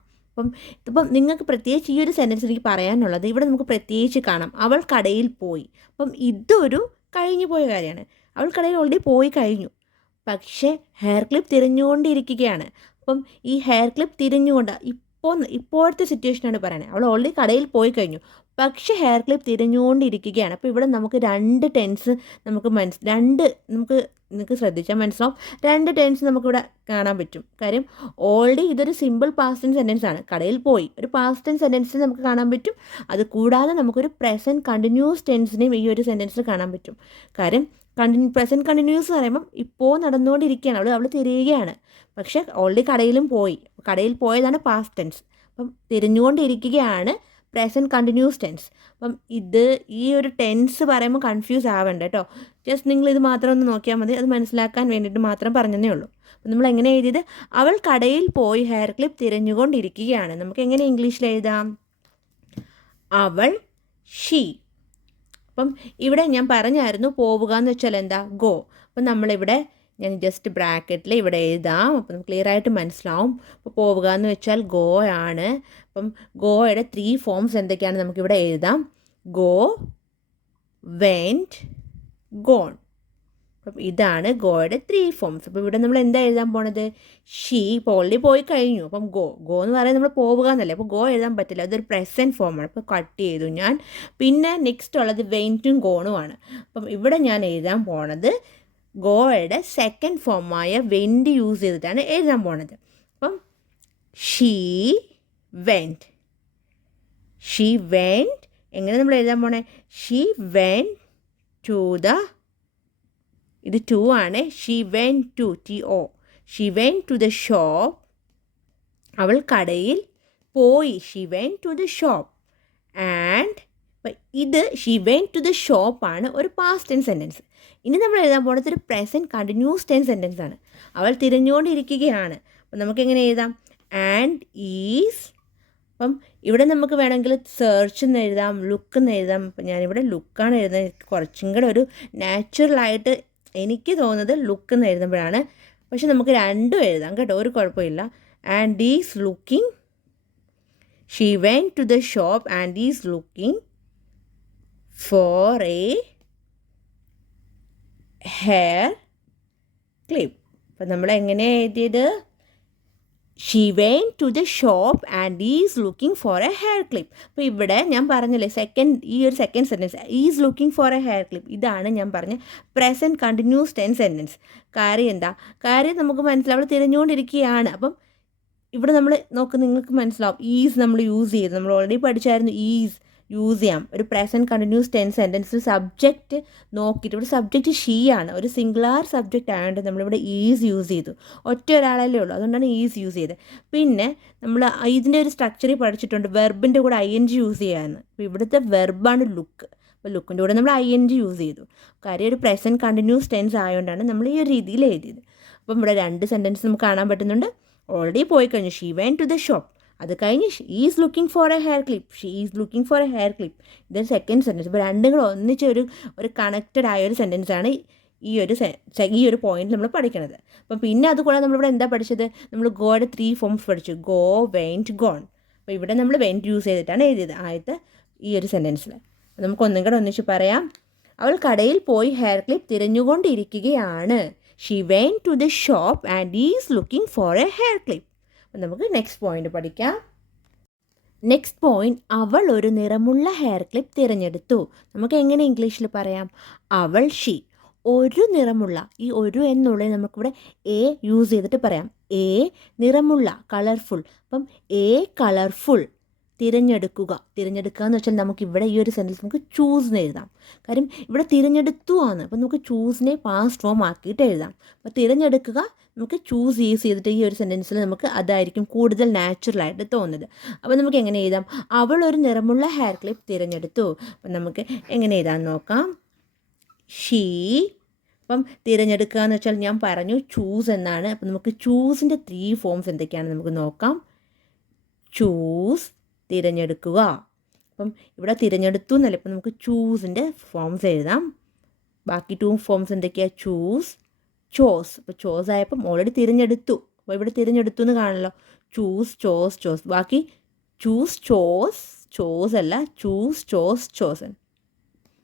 ഇപ്പം നിങ്ങൾക്ക് പ്രത്യേകിച്ച് ഈ ഒരു സെൻറ്റൻസ് എനിക്ക് പറയാനുള്ളത്, ഇവിടെ നമുക്ക് പ്രത്യേകിച്ച് കാണാം, അവൾ കടയിൽ പോയി. അപ്പം ഇതൊരു കഴിഞ്ഞു പോയ കാര്യമാണ്. അവൾ കടയിൽ ഓൾറെഡി പോയി കഴിഞ്ഞു, പക്ഷേ ഹെയർ ക്ലിപ്പ് തിരഞ്ഞുകൊണ്ടിരിക്കുകയാണ്. അപ്പം ഈ ഹെയർ ക്ലിപ്പ് തിരഞ്ഞുകൊണ്ട് ഇപ്പോഴത്തെ സിറ്റുവേഷനാണ് പറയുന്നത്. അവൾ ഓൾറെഡി കടയിൽ പോയി കഴിഞ്ഞു, പക്ഷേ ഹെയർ ക്ലിപ്പ് തിരഞ്ഞുകൊണ്ടിരിക്കുകയാണ്. അപ്പോൾ ഇവിടെ നമുക്ക് 2 ടെൻസ് നമുക്ക് നിങ്ങൾക്ക് ശ്രദ്ധിച്ചാൽ മനസ്സിലാവും. 2 ടെൻസ് നമുക്കിവിടെ കാണാൻ പറ്റും. കാര്യം ഓൾറെഡി ഇതൊരു സിമ്പിൾ പാസ്റ്റ് ടെൻസ് സെൻറ്റൻസ് ആണ്. കടയിൽ പോയി ഒരു പാസ്റ്റ് ടെൻസ് സെൻറ്റൻസിൽ നമുക്ക് കാണാൻ പറ്റും. അത് കൂടാതെ നമുക്കൊരു പ്രസൻറ്റ് കണ്ടിന്യൂസ് ടെൻസിനെയും ഈ ഒരു സെൻറ്റൻസിൽ കാണാൻ പറ്റും. കാര്യം പ്രസൻറ്റ് കണ്ടിന്യൂസ് എന്ന് പറയുമ്പം ഇപ്പോൾ നടന്നുകൊണ്ടിരിക്കുകയാണ്, അവൾ തിരയുകയാണ്, പക്ഷേ ഓൾറെഡി കടയിൽ പോയതാണ് പാസ്റ്റ് ടെൻസ്. അപ്പം തിരഞ്ഞുകൊണ്ടിരിക്കുകയാണ് പ്രസൻറ്റ് കണ്ടിന്യൂസ് ടെൻസ്. അപ്പം ഈ ഒരു ടെൻസ് പറയുമ്പോൾ കൺഫ്യൂസ് ആവേണ്ട കേട്ടോ. ജസ്റ്റ് നിങ്ങൾ ഇത് മാത്രം ഒന്ന് നോക്കിയാൽ മതി. അത് മനസ്സിലാക്കാൻ വേണ്ടിയിട്ട് മാത്രം പറഞ്ഞതേ ഉള്ളൂ. അപ്പം നമ്മൾ എങ്ങനെ എഴുതിയത്? അവൾ കടയിൽ പോയി ഹെയർ ക്ലിപ്പ് തിരഞ്ഞുകൊണ്ടിരിക്കുകയാണ്. നമുക്ക് എങ്ങനെ ഇംഗ്ലീഷിൽ എഴുതാം? അവൾ, ഷീ. അപ്പം ഇവിടെ ഞാൻ പറഞ്ഞായിരുന്നു പോവുക എന്ന് വെച്ചാൽ എന്താ? ഗോ. അപ്പം നമ്മളിവിടെ ഞാൻ ജസ്റ്റ് ബ്രാക്കറ്റിൽ ഇവിടെ എഴുതാം. അപ്പം ക്ലിയർ ആയിട്ട് മനസ്സിലാവും. അപ്പോൾ പോവുക എന്ന് വെച്ചാൽ ഗോ ആണ്. അപ്പം ഗോയുടെ 3 ഫോംസ് എന്തൊക്കെയാണ് നമുക്കിവിടെ എഴുതാം. Go, went, gone. അപ്പം ഇതാണ് ഗോയുടെ 3 ഫോംസ്. അപ്പോൾ ഇവിടെ നമ്മൾ എന്താ എഴുതാൻ പോണത്? ഷീ ഇപ്പോൾ ഓൾറെഡി പോയി കഴിഞ്ഞു. അപ്പം ഗോ എന്ന് പറയുന്നത് നമ്മൾ പോവുക എന്നല്ലേ. അപ്പോൾ ഗോ എഴുതാൻ പറ്റില്ല, അതൊരു പ്രസൻറ്റ് ഫോമാണ്. അപ്പോൾ കട്ട് ചെയ്തു ഞാൻ. പിന്നെ നെക്സ്റ്റ് ഉള്ളത് വെൻറ്റും ഗോണുമാണ്. അപ്പം ഇവിടെ ഞാൻ എഴുതാൻ പോണത് ഗോയുടെ സെക്കൻഡ് ഫോമായ വെൻറ്റ് യൂസ് ചെയ്തിട്ടാണ് എഴുതാൻ പോണത്. അപ്പം ഷീ വെൻറ്റ്. ഷീ വെൻറ്റ് എങ്ങനെ നമ്മൾ എഴുതാൻ പോണേ? ഷീ വെൻറ്റ് ടു ദ, ഇത് 2 ആണ്. She went to, TO. She went to the shop. അവൾ കടയിൽ പോയി. She went to the shop. And ഇത് ഷീ വെൻറ്റ് ടു ദ ഷോപ്പാണ് ഒരു പാസ്റ്റ് ടെൻസ് സെൻറ്റൻസ്. ഇനി നമ്മൾ എഴുതാൻ പോകുന്നത് ഒരു പ്രസൻറ്റ് കണ്ടിന്യൂസ് ടെൻസ് സെൻറ്റൻസ് ആണ്. അവൾ തിരഞ്ഞുകൊണ്ടിരിക്കുകയാണ്. അപ്പം നമുക്ക് എങ്ങനെ എഴുതാം? And is. അപ്പം ഇവിടെ നമുക്ക് വേണമെങ്കിൽ സെർച്ച് എന്ന് എഴുതാം, ലുക്ക് എന്ന് എഴുതാം. അപ്പം ഞാനിവിടെ ലുക്കാണ് എഴുതുന്നത്. കുറച്ചും കൂടെ ഒരു നാച്ചുറലായിട്ട് എനിക്ക് തോന്നുന്നത് ലുക്ക് എന്ന് എഴുതുമ്പോഴാണ്. പക്ഷെ നമുക്ക് രണ്ടും എഴുതാം കേട്ടോ, ഒരു കുഴപ്പമില്ല. And is looking. She went to the shop and is looking for a hair clip. അപ്പം നമ്മൾ എങ്ങനെയാണ് എഴുതിയത്? She went to the shop and is looking for a hair clip. അപ്പോൾ ഇവിടെ ഞാൻ പറഞ്ഞില്ലേ ഈ ഒരു second sentence is looking for a hair clip, ഇതാണ് ഞാൻ പറഞ്ഞ പ്രസൻറ്റ് കണ്ടിന്യൂസ് ടെൻസ് സെൻറ്റൻസ്. കാര്യം എന്താ? കാര്യം നമുക്ക് മനസ്സിലാവും, അവൾ തിരഞ്ഞുകൊണ്ടിരിക്കുകയാണ്. അപ്പം ഇവിടെ നമ്മൾ നിങ്ങൾക്ക് മനസ്സിലാവും ഈസ് നമ്മൾ യൂസ് ചെയ്ത്, നമ്മൾ ഓൾറെഡി പഠിച്ചായിരുന്നു ഈസ് യൂസ് ചെയ്യാം. ഒരു പ്രസൻറ്റ് കണ്ടിന്യൂസ് ടെൻസ് സെൻറ്റൻസിൽ സബ്ജക്റ്റ് നോക്കിയിട്ട്, ഇവിടെ സബ്ജക്റ്റ് ഷീ ആണ്, ഒരു സിംഗുലാർ സബ്ജക്റ്റ് ആയതുകൊണ്ട് നമ്മളിവിടെ ഈസ് യൂസ് ചെയ്തു. ഒറ്റ ഒരാളല്ലേ ഉള്ളൂ, അതുകൊണ്ടാണ് ഈസ് യൂസ് ചെയ്തത്. പിന്നെ നമ്മൾ ഇതിൻ്റെ ഒരു സ്ട്രക്ചറിൽ പഠിച്ചിട്ടുണ്ട് വെർബിൻ്റെ കൂടെ ING യൂസ് ചെയ്യാമെന്ന്. അപ്പോൾ ഇവിടുത്തെ വെർബാണ് ലുക്ക്. അപ്പോൾ ലുക്കിൻ്റെ കൂടെ നമ്മൾ ING യൂസ് ചെയ്തു. കാര്യം ഒരു പ്രസൻറ്റ് കണ്ടിന്യൂസ് ടെൻസ് ആയതുകൊണ്ടാണ് നമ്മൾ ഈ ഒരു രീതിയിൽ എഴുതിയത്. അപ്പം ഇവിടെ 2 സെൻറ്റൻസ് നമുക്ക് കാണാൻ പറ്റുന്നുണ്ട്. ഓൾറെഡി പോയി കഴിഞ്ഞു, she went to the shop. അത് കഴിഞ്ഞ് she is looking for a hair clip. She is looking for a hair clip. ഇതൊരു സെക്കൻഡ് സെൻറ്റൻസ്. ഇപ്പോൾ രണ്ടും കൂടെ ഒന്നിച്ച് ഒരു കണക്റ്റഡ് ആയ ഒരു സെൻറ്റൻസാണ് ഈ ഒരു പോയിന്റ് നമ്മൾ പഠിക്കണത്. അപ്പം പിന്നെ അതുകൂടെ നമ്മളിവിടെ എന്താ പഠിച്ചത്? നമ്മൾ ഗോയുടെ 3 ഫോംസ് പഠിച്ചു. Go, went, gone. അപ്പോൾ ഇവിടെ നമ്മൾ വെൻറ്റ് യൂസ് ചെയ്തിട്ടാണ് എഴുതിയത് ആദ്യത്തെ ഈ ഒരു സെൻറ്റൻസിൽ. നമുക്ക് ഒന്നും കൂടെ ഒന്നിച്ച് പറയാം. അവൾ കടയിൽ പോയി ഹെയർ ക്ലിപ്പ് തിരഞ്ഞുകൊണ്ടിരിക്കുകയാണ്. She went to the shop and is looking for a hair clip. നമുക്ക് നെക്സ്റ്റ് പോയിന്റ് പഠിക്കാം. നെക്സ്റ്റ് പോയിന്റ്, അവൾ ഒരു നിറമുള്ള ഹെയർ ക്ലിപ്പ് തിരഞ്ഞെടുത്തു. നമുക്ക് എങ്ങനെ ഇംഗ്ലീഷിൽ പറയാം? അവൾ, ഷീ. ഒരു നിറമുള്ള, ഈ ഒരു എന്നുള്ളത് നമുക്കിവിടെ എ യൂസ് ചെയ്തിട്ട് പറയാം. എ നിറമുള്ള, കളർഫുൾ. അപ്പം എ കളർഫുൾ തിരഞ്ഞെടുക്കുക എന്ന് വെച്ചാൽ നമുക്ക് ഇവിടെ ഈ ഒരു സെൻറ്റൻസ് നമുക്ക് ചൂസ് എന്ന് എഴുതാം. കാര്യം ഇവിടെ തിരഞ്ഞെടുത്തു ആണ്. അപ്പം നമുക്ക് ചൂസിനെ പാസ്റ്റ് ഫോം ആക്കിയിട്ട് എഴുതാം. അപ്പോൾ തിരഞ്ഞെടുക്കുക നമുക്ക് ചൂസ് യൂസ് ചെയ്തിട്ട് ഈ ഒരു സെൻറ്റൻസിൽ നമുക്ക് അതായിരിക്കും കൂടുതൽ നാച്ചുറലായിട്ട് തോന്നുന്നത്. അപ്പോൾ നമുക്ക് എങ്ങനെ എഴുതാം? അവൾ ഒരു നിറമുള്ള ഹെയർ ക്ലിപ്പ് തിരഞ്ഞെടുത്തു. അപ്പം നമുക്ക് എങ്ങനെ എഴുതാൻ നോക്കാം. ഷീ. അപ്പം തിരഞ്ഞെടുക്കുക എന്ന് വെച്ചാൽ ഞാൻ പറഞ്ഞു ചൂസ് എന്നാണ്. അപ്പം നമുക്ക് ചൂസിൻ്റെ 3 ഫോംസ് എന്തൊക്കെയാണ് നമുക്ക് നോക്കാം. ചൂസ്, തിരഞ്ഞെടുക്കുക. അപ്പം ഇവിടെ തിരഞ്ഞെടുത്തു എന്നല്ല, ഇപ്പം നമുക്ക് ചൂസിൻ്റെ ഫോംസ് എഴുതാം. ബാക്കി 2 ഫോംസ് എന്തൊക്കെയാണ്? Choose, chose. അപ്പോൾ ചോസ് ആയപ്പം ഓൾറെഡി തിരഞ്ഞെടുത്തു. അപ്പോൾ ഇവിടെ തിരഞ്ഞെടുത്തു എന്ന് കാണല്ലോ. Choose, chose. ബാക്കി ചൂസ്, ചോസ് അല്ല, ചൂസ്, ചോസൻ.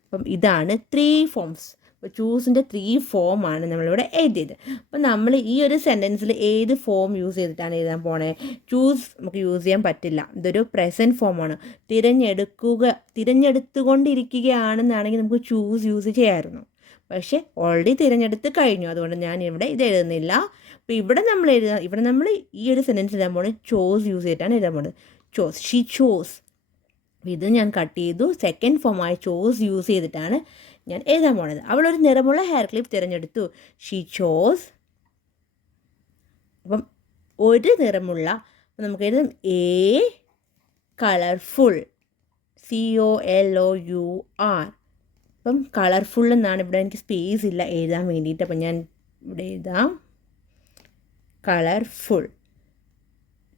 അപ്പം ഇതാണ് 3 ഫോംസ്. അപ്പോൾ ചൂസിൻ്റെ 3 ഫോമാണ് നമ്മളിവിടെ എഴുതിയത്. അപ്പം നമ്മൾ ഈ ഒരു സെൻറ്റൻസിൽ ഏത് ഫോം യൂസ് ചെയ്തിട്ടാണ് എഴുതാൻ പോണേ? ചൂസ് നമുക്ക് യൂസ് ചെയ്യാൻ പറ്റില്ല, ഇതൊരു പ്രസൻറ്റ് ഫോമാണ്. തിരഞ്ഞെടുത്തുകൊണ്ടിരിക്കുകയാണെന്നാണെങ്കിൽ നമുക്ക് ചൂസ് യൂസ് ചെയ്യാമായിരുന്നു. പക്ഷേ ഓൾറെഡി തിരഞ്ഞെടുത്ത് കഴിഞ്ഞു, അതുകൊണ്ട് ഞാൻ ഇവിടെ ഇത് എഴുതുന്നില്ല. അപ്പോൾ ഇവിടെ നമ്മൾ ഈ ഒരു സെൻറ്റൻസ് എഴുതാൻ പോകുന്നത് ചോസ് യൂസ് ചെയ്തിട്ടാണ് എഴുതാൻ പോകുന്നത്. Chose, she chose. ഇത് ഞാൻ കട്ട് ചെയ്തു. സെക്കൻഡ് ഫോമായ ചോസ് യൂസ് ചെയ്തിട്ടാണ് ഞാൻ എഴുതാൻ പോണത്. അവളൊരു നിറമുള്ള ഹെയർ ക്ലിപ്പ് തിരഞ്ഞെടുത്തു. She chose. അപ്പം ഒരു നിറമുള്ള, അപ്പം നമുക്ക് എഴുതാം എ കളർഫുൾ, COLOUR. അപ്പം കളർഫുൾ എന്നാണ്. ഇവിടെ എനിക്ക് സ്പേസ് ഇല്ല എഴുതാൻ വേണ്ടിയിട്ട്, അപ്പം ഞാൻ ഇവിടെ എഴുതാം കളർഫുൾ.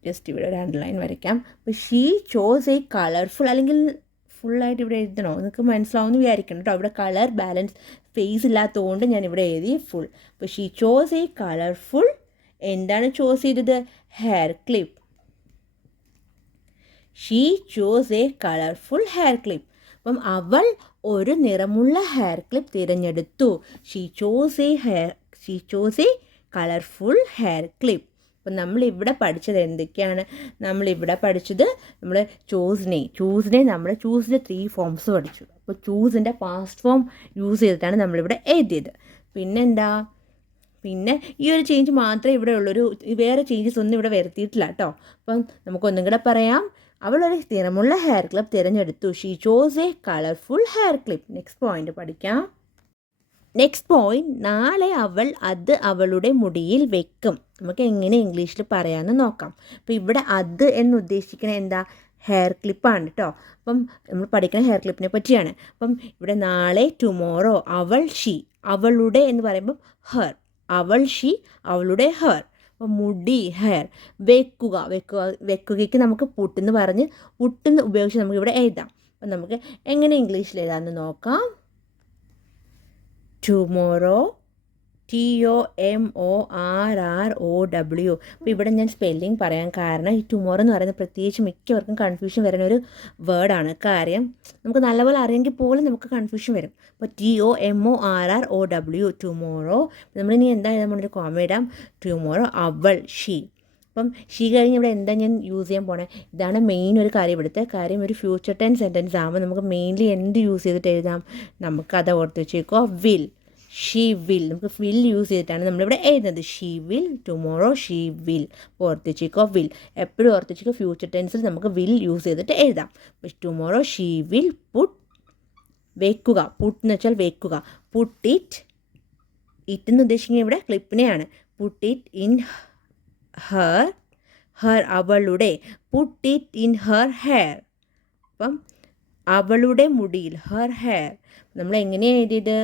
ജസ്റ്റ് ഇവിടെ ഒരു അണ്ടർലൈൻ വരയ്ക്കാം. അപ്പോൾ ഷീ ചോസ് എ കളർഫുൾ, അല്ലെങ്കിൽ ഫുള്ളായിട്ട് ഇവിടെ എഴുതണോ? നിങ്ങൾക്ക് മനസ്സിലാവുമെന്ന് വിചാരിക്കണം കേട്ടോ. ഇവിടെ കളർ ബാലൻസ് ഫേസ് ഇല്ലാത്തതുകൊണ്ട് ഞാൻ ഇവിടെ എഴുതി ഫുൾ. അപ്പോൾ ഷീ ചോസ് എ കളർഫുൾ, എന്താണ് ചോസ് ചെയ്തത്? Hair clip. She chose A colourful hair clip. അപ്പം അവൾ ഒരു നിറമുള്ള ഹെയർ ക്ലിപ്പ് തിരഞ്ഞെടുത്തു. She chose A colourful hair clip. അപ്പം നമ്മളിവിടെ പഠിച്ചത് എന്തൊക്കെയാണ്? നമ്മളിവിടെ പഠിച്ചത് നമ്മൾ ചൂസിനെ നമ്മൾ ചൂസിൻ്റെ 3 ഫോംസ് പഠിച്ചു. അപ്പോൾ ചൂസിൻ്റെ പാസ്റ്റ് ഫോം യൂസ് ചെയ്തിട്ടാണ് നമ്മളിവിടെ എഴുതിയത്. പിന്നെ ഈ ഒരു ചേഞ്ച് മാത്രമേ ഇവിടെ ഉള്ളൊരു, വേറെ ചേഞ്ചസ് ഒന്നും ഇവിടെ വരുത്തിയിട്ടില്ല കേട്ടോ. അപ്പം നമുക്കൊന്നും കൂടെ പറയാം. അവളൊരു നിറമുള്ള ഹെയർ ക്ലിപ്പ് തിരഞ്ഞെടുത്തു. She chose A colourful hair clip. Next point പഠിക്കാം. നെക്സ്റ്റ് പോയിന്റ്, നാളെ അവൾ അത് അവളുടെ മുടിയിൽ വെക്കും. നമുക്ക് എങ്ങനെ ഇംഗ്ലീഷിൽ പറയാമെന്ന് നോക്കാം. അപ്പോൾ ഇവിടെ അത് എന്ന് ഉദ്ദേശിക്കുന്നത് എന്താ? ഹെയർ ക്ലിപ്പാണ് കേട്ടോ. അപ്പം നമ്മൾ പഠിക്കുന്ന ഹെയർ ക്ലിപ്പിനെ പറ്റിയാണ്. അപ്പം ഇവിടെ നാളെ, ടുമോറോ, അവൾ, ഷീ. അവളുടെ എന്ന് പറയുമ്പം ഹെർ, അവൾ, ഷീ, അവളുടെ ഹെർ. അപ്പോൾ മുടി, ഹെയർ. വെക്കുകയ്ക്ക് നമുക്ക് പുട്ടെന്ന് പറഞ്ഞ് പുട്ടെന്ന് ഉപയോഗിച്ച് നമുക്ക് ഇവിടെ എഴുതാം. അപ്പം നമുക്ക് എങ്ങനെ ഇംഗ്ലീഷിൽ എഴുതാമെന്ന് നോക്കാം. Tomorrow, TOMORROW. അപ്പോൾ ഇവിടെ ഞാൻ സ്പെല്ലിംഗ് പറയാൻ കാരണം ഈ ടുമോറോ എന്ന് പറയുന്നത് പ്രത്യേകിച്ച് മിക്കവർക്കും കൺഫ്യൂഷൻ വരുന്ന ഒരു വേർഡാണ്. കാര്യം നമുക്ക് നല്ലപോലെ അറിയെങ്കിൽ പോലും നമുക്ക് കൺഫ്യൂഷൻ വരും. അപ്പോൾ TOMORROW, ടുമോറോ. നമ്മളിനി എന്താ നമ്മളൊരു കോമ ഇടാം. ടുമോറോ, അവൾ, ഷീ. അപ്പം ഷീ കഴിഞ്ഞ് ഇവിടെ എന്താ ഞാൻ യൂസ് ചെയ്യാൻ പോണേ? ഇതാണ് മെയിൻ ഒരു കാര്യം. ഇവിടുത്തെ കാര്യം ഒരു ഫ്യൂച്ചർ ടെൻസ് സെൻറ്റൻസ് ആകുമ്പോൾ നമുക്ക് മെയിൻലി എന്ത് യൂസ് ചെയ്തിട്ട് എഴുതാം? നമുക്കത് ഓർത്ത് വെച്ചേക്കോ. Will, she will. നമുക്ക് വിൽ യൂസ് ചെയ്തിട്ടാണ് നമ്മളിവിടെ എഴുതുന്നത്. She will, tomorrow, she will. അപ്പോൾ ഓർത്ത് വെച്ചേക്കോ വിൽ. എപ്പോഴും ഓർത്ത് വെച്ചേക്കോ ഫ്യൂച്ചർ ടെൻസിൽ നമുക്ക് വിൽ യൂസ് ചെയ്തിട്ട് എഴുതാം. ടുമോറോ ഷീ വിൽ പുട്ട്, വെക്കുക. പുട്ട് എന്ന് വെച്ചാൽ വെക്കുക. പുട്ട് ഇറ്റ് എന്ന് ഉദ്ദേശിക്കുന്നത് ഇവിടെ ക്ലിപ്പിനെയാണ്. പുട്ട് ഇറ്റ് ഇൻ ഹെർ, അവളുടെ. Put it in her hair. അപ്പം അവളുടെ മുടിയിൽ, ഹെർ ഹെയർ. നമ്മൾ എങ്ങനെയാണ് എഴുതിയത്?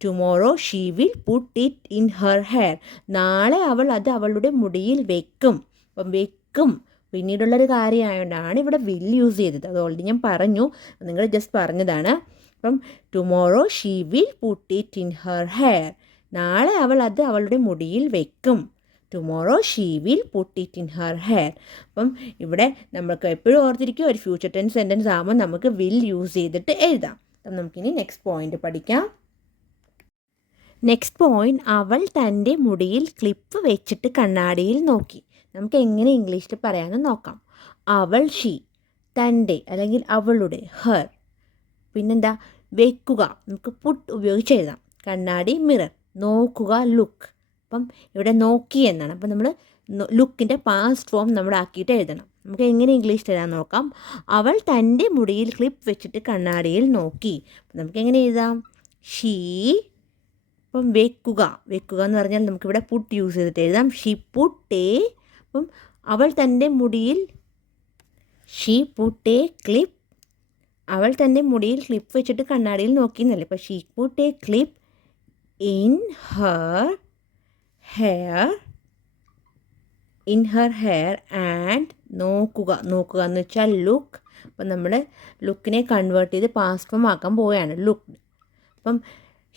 Tomorrow she will put it in her hair. നാളെ അവൾ അത് അവളുടെ മുടിയിൽ വെക്കും. അപ്പം വെക്കും പിന്നീടുള്ളൊരു കാര്യമായതുകൊണ്ടാണ് ഇവിടെ വിൽ യൂസ് ചെയ്തത്. അത് ഓൾറെഡി ഞാൻ പറഞ്ഞു, നിങ്ങൾ ജസ്റ്റ് പറഞ്ഞതാണ്. അപ്പം tomorrow she will put it in her hair. നാളെ അവൾ അത് അവളുടെ മുടിയിൽ വെക്കും. Tomorrow she will put it in her hair. അപ്പം ഇവിടെ നമുക്ക് എപ്പോഴും ഓർത്തിരിക്കും ഒരു ഫ്യൂച്ചർ ടെൻസ് സെൻറ്റൻസ് ആകുമ്പോൾ നമുക്ക് വിൽ യൂസ് ചെയ്തിട്ട് എഴുതാം. അപ്പം നമുക്കിനി നെക്സ്റ്റ് പോയിന്റ് പഠിക്കാം. നെക്സ്റ്റ് പോയിന്റ്, അവൾ തൻ്റെ മുടിയിൽ ക്ലിപ്പ് വെച്ചിട്ട് കണ്ണാടിയിൽ നോക്കി. നമുക്ക് എങ്ങനെ ഇംഗ്ലീഷിൽ പറയാമെന്ന് നോക്കാം. അവൾ, ഷീ. തൻ്റെ അല്ലെങ്കിൽ അവളുടെ, ഹെർ. പിന്നെന്താ? വെക്കുക, നമുക്ക് പുട്ട് ഉപയോഗിച്ച് എഴുതാം. കണ്ണാടി, മിറർ. നോക്കുക, ലുക്ക്. അപ്പം ഇവിടെ നോക്കി എന്നാണ്. അപ്പം നമ്മൾ ലുക്കിൻ്റെ പാസ്റ്റ് ഫോം നമ്മൾ ആക്കിയിട്ട് എഴുതണം. നമുക്ക് എങ്ങനെ ഇംഗ്ലീഷിൽ എഴുതാൻ നോക്കാം. അവൾ തൻ്റെ മുടിയിൽ ക്ലിപ്പ് വെച്ചിട്ട് കണ്ണാടിയിൽ നോക്കി. അപ്പം നമുക്ക് എങ്ങനെ എഴുതാം? ഷീ. അപ്പം വെക്കുക എന്ന് പറഞ്ഞാൽ നമുക്കിവിടെ പുട്ട് യൂസ് ചെയ്തിട്ട് എഴുതാം. She put a. അപ്പം അവൾ തൻ്റെ മുടിയിൽ, ഷീ പുട്ട് എ ക്ലിപ്പ്. അവൾ തൻ്റെ മുടിയിൽ ക്ലിപ്പ് വെച്ചിട്ട് കണ്ണാടിയിൽ നോക്കി എന്നല്ലേ. അപ്പോൾ she put a clip in her hair, and നോക്കുക എന്ന് വെച്ചാൽ ലുക്ക്. അപ്പം നമ്മൾ ലുക്കിനെ കൺവേർട്ട് ചെയ്ത് പാസ്റ്റ് ഫോം ആക്കാൻ പോവുകയാണ്, ലുക്ക്. അപ്പം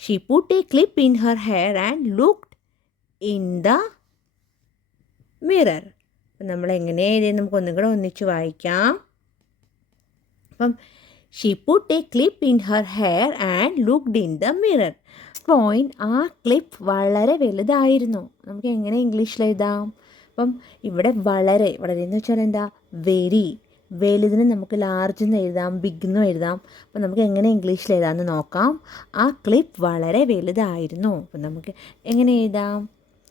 she put a clip in her hair and looked in the mirror. അപ്പം നമ്മൾ എങ്ങനെ എഴുതി നമുക്ക് ഒന്നും കൂടെ ഒന്നിച്ച് വായിക്കാം. അപ്പം she put a clip in her hair and looked in the mirror. Point, ആ ക്ലിപ്പ് വളരെ വലുതായിരുന്നു. നമുക്ക് എങ്ങനെ ഇംഗ്ലീഷിൽ എഴുതാം? അപ്പം ഇവിടെ വളരെ എന്ന് വെച്ചാൽ എന്താ? വെരി. വലുതിന് നമുക്ക് ലാർജ് എന്ന് എഴുതാം, ബിഗ് എന്നും എഴുതാം. അപ്പം നമുക്ക് എങ്ങനെ ഇംഗ്ലീഷിൽ എഴുതാമെന്ന് നോക്കാം. ആ ക്ലിപ്പ് വളരെ വലുതായിരുന്നു. അപ്പം നമുക്ക് എങ്ങനെ എഴുതാം?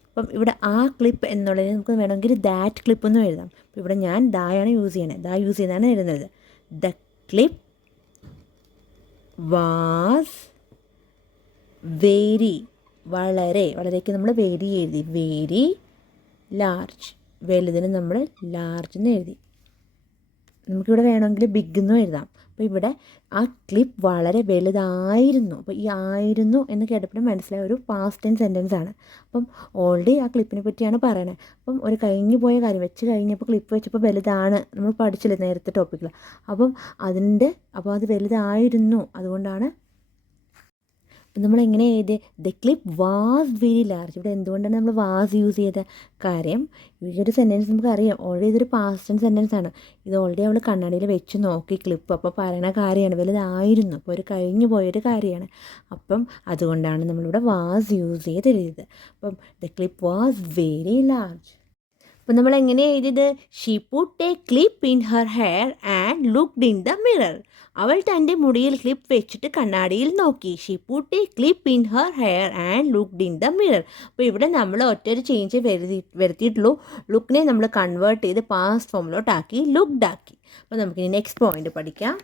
അപ്പം ഇവിടെ ആ ക്ലിപ്പ് എന്നുള്ളതിന് നമുക്ക് വേണമെങ്കിൽ ദാറ്റ് ക്ലിപ്പ് എന്നും എഴുതാം. അപ്പം ഇവിടെ ഞാൻ ദായാണ് യൂസ് ചെയ്യണത്, ദാ യൂസ് ചെയ്താണ് എഴുതുന്നത്. The clip was very. വളരേക്ക് നമ്മൾ വെരി എഴുതി. Very large. വലുതിന് നമ്മൾ ലാർജ് എന്ന് എഴുതി. നമുക്കിവിടെ വേണമെങ്കിൽ ബിഗ് എന്നും എഴുതാം. അപ്പോൾ ഇവിടെ ആ ക്ലിപ്പ് വളരെ വലുതായിരുന്നു. അപ്പോൾ ഈ ആയിരുന്നു എന്ന് കേട്ടപ്പോൾ മനസ്സിലായ ഒരു പാസ്റ്റ് ടെൻസ് സെൻറ്റൻസ് ആണ്. അപ്പം ഓൾറെഡി ആ ക്ലിപ്പിനെ പറ്റിയാണ് പറയണത്. അപ്പം ഒരു കഴിഞ്ഞു പോയ കാര്യം വെച്ച് കഴിഞ്ഞപ്പോൾ ക്ലിപ്പ് വെച്ചപ്പോൾ വലുതാണ്, നമ്മൾ പഠിച്ചില്ലേ നേരത്തെ ടോപ്പിക്കിൽ. അപ്പം അപ്പോൾ അത് വലുതായിരുന്നു, അതുകൊണ്ടാണ്. അപ്പം നമ്മൾ എങ്ങനെ എഴുതി? The clip was very large. ഇവിടെ എന്തുകൊണ്ടാണ് നമ്മൾ വാസ് യൂസ് ചെയ്ത കാര്യം? ഈ ഒരു സെൻറ്റൻസ് നമുക്കറിയാം ഓൾറെഡി ഇതൊരു പാസ്റ്റ് ടെൻസ് സെൻറ്റൻസ് ആണ്. ഇത് ഓൾറെഡി അവൾ കണ്ണാടിയിൽ വെച്ച് നോക്കി ക്ലിപ്പ്, അപ്പോൾ പറയണ കാര്യമാണ്, വലുതായിരുന്നു, അപ്പോൾ ഒരു കഴിഞ്ഞു പോയൊരു കാര്യമാണ്. അപ്പം അതുകൊണ്ടാണ് നമ്മളിവിടെ വാസ് യൂസ് ചെയ്ത് എഴുതിയത്. അപ്പം the clip was very large. അപ്പം നമ്മൾ എങ്ങനെ എഴുതിയത്? She put a clip in her hair and looked in the mirror. അവൾ തൻ്റെ മുടിയിൽ ക്ലിപ്പ് വെച്ചിട്ട് കണ്ണാടിയിൽ നോക്കി. She put a clip in her hair and looked in the mirror. അപ്പോൾ ഇവിടെ നമ്മൾ ഒറ്റൊരു ചേഞ്ച് വരുത്തിയിട്ടുള്ളൂ. ലുക്കിനെ നമ്മൾ കൺവേർട്ട് ചെയ്ത് പാസ്റ്റ് ഫോമിലോട്ടാക്കി ലുക്ക്ഡ് ആക്കി. അപ്പോൾ നമുക്കിനി നെക്സ്റ്റ് പോയിന്റ് പഠിക്കാം.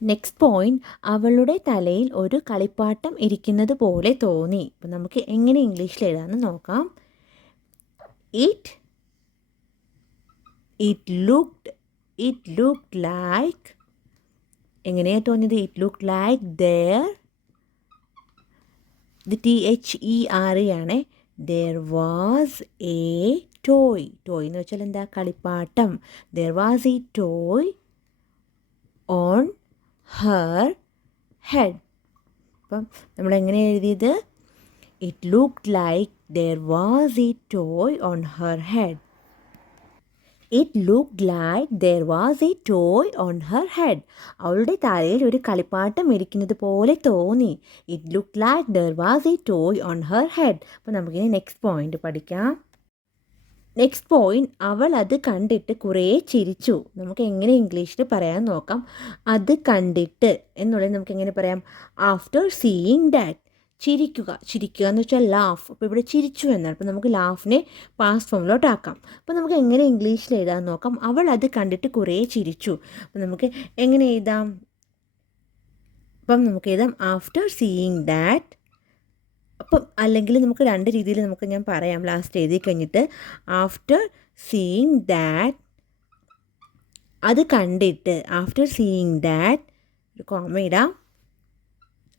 നെക്സ്റ്റ് പോയിന്റ്, അവളുടെ തലയിൽ ഒരു കളിപ്പാട്ടം ഇരിക്കുന്നത് പോലെ തോന്നി. അപ്പോൾ നമുക്ക് എങ്ങനെ ഇംഗ്ലീഷിൽ എഴുതാമെന്ന് നോക്കാം. It looked like, എങ്ങനെയാണ് തോന്നിയത്? It looked like there, the THERE ആണ്. There was a toy. Toy എന്ന് വെച്ചാൽ എന്താ? കളിപ്പാട്ടം. There was a toy on her head. അപ്പം നമ്മൾ എങ്ങനെ എഴുതിയത്? It looked like there was a toy on her head. It looked like there was a toy on her head. അവളുടെ തലയിൽ ഒരു കളിപ്പാട്ടം ഇരിക്കുന്നത് പോലെ തോന്നി. It looked like there was a toy on her head. അപ്പോൾ നമുക്കിനി നെക്സ്റ്റ് പോയിന്റ് പഠിക്കാം. നെക്സ്റ്റ് പോയിന്റ്, അവൾ അത് കണ്ടിട്ട് കുറേ ചിരിച്ചു. നമുക്ക് എങ്ങനെ ഇംഗ്ലീഷിൽ പറയാൻ നോക്കാം. അത് കണ്ടിട്ട് എന്നുള്ളത് നമുക്ക് എങ്ങനെ പറയാം? After seeing that. ചിരിക്കുക എന്ന് വെച്ചാൽ ലാഫ്. അപ്പോൾ ഇവിടെ ചിരിച്ചു എന്നാണ്. അപ്പോൾ നമുക്ക് ലാഫിനെ പാസ്റ്റ് ഫോമിലോട്ടാക്കാം. അപ്പോൾ നമുക്ക് എങ്ങനെ ഇംഗ്ലീഷിൽ എഴുതാൻ നോക്കാം. അവൾ അത് കണ്ടിട്ട് കുറേ ചിരിച്ചു. അപ്പോൾ നമുക്ക് എങ്ങനെ എഴുതാം? അപ്പം നമുക്ക് എഴുതാം ആഫ്റ്റർ സീയിങ് ദാറ്റ്. അപ്പം അല്ലെങ്കിൽ നമുക്ക് രണ്ട് രീതിയിൽ ഞാൻ പറയാം ലാസ്റ്റ് എഴുതി കഴിഞ്ഞിട്ട്. ആഫ്റ്റർ സീയിങ് ദാറ്റ്, അത് കണ്ടിട്ട്, ആഫ്റ്റർ സീയിങ് ദാറ്റ് ഒരു കോമ ഇടാം.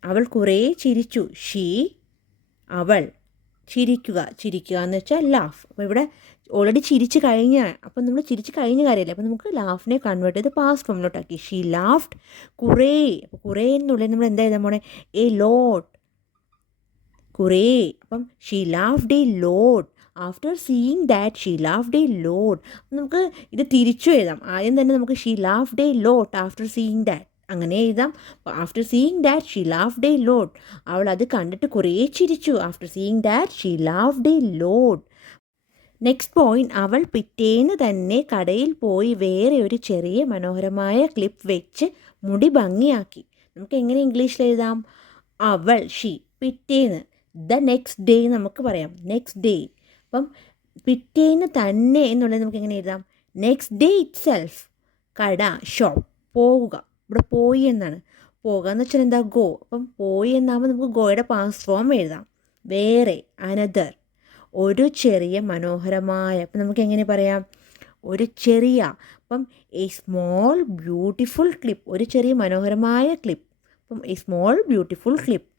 അവൾ കുറേ ചിരിച്ചു. അവൾ ചിരിക്കുക എന്ന് വെച്ചാൽ ലാഫ്. അപ്പോൾ ഇവിടെ ഓൾറെഡി ചിരിച്ച് കഴിഞ്ഞ, അപ്പം നമ്മൾ ചിരിച്ച് കഴിഞ്ഞ കാര്യമല്ലേ. അപ്പോൾ നമുക്ക് ലാഫിനെ കൺവേർട്ട് ചെയ്ത് പാസ്റ്റ് ഫോമിലോട്ടാക്കി. ഷീ ലാഫ്ഡ് കുറേ. അപ്പോൾ കുറേ എന്നുള്ളത് നമ്മൾ എന്താ എഴുതാൻ പോണേ? A lot. കുറേ. അപ്പം she laughed a lot. After seeing that she laughed a lot. നമുക്ക് ഇത് തിരിച്ചു എഴുതാം. ആദ്യം തന്നെ നമുക്ക് she laughed a lot after seeing that അങ്ങനെ എഴുതാം. After seeing that she laughed a lot. അവൾ അത് കണ്ടിട്ട് കുറേ ചിരിച്ചു. After seeing that she laughed a lot. Next point, അവൾ പിറ്റേന്ന് തന്നെ കടയിൽ പോയി വേറെ ഒരു ചെറിയ മനോഹരമായ ക്ലിപ്പ് വെച്ച് മുടി ഭംഗിയാക്കി. നമുക്ക് എങ്ങനെ ഇംഗ്ലീഷിൽ എഴുതാം? അവൾ, പിറ്റേന്ന്. ദ നെക്സ്റ്റ് ഡേ നമുക്ക് പറയാം. Next day. അപ്പം പിറ്റേന്ന് തന്നെ എന്നുള്ളത് നമുക്ക് എങ്ങനെ എഴുതാം? Next day it self. കട, ഷോപ്പ്, പോവുക. ഇവിടെ പോയി എന്നാണ്. പോകുക എന്ന് വെച്ചാൽ എന്താ? ഗോ. അപ്പം പോയി എന്നാകുമ്പോൾ നമുക്ക് ഗോയുടെ പാസ്റ്റ് ഫോം എഴുതാം. വേറെ, അനദർ. ഒരു ചെറിയ മനോഹരമായ. അപ്പം നമുക്ക് എങ്ങനെ പറയാം? ഒരു ചെറിയ. അപ്പം എ സ്മോൾ ബ്യൂട്ടിഫുൾ ക്ലിപ്പ്. ഒരു ചെറിയ മനോഹരമായ ക്ലിപ്പ്. അപ്പം എ സ്മോൾ ബ്യൂട്ടിഫുൾ ക്ലിപ്പ്.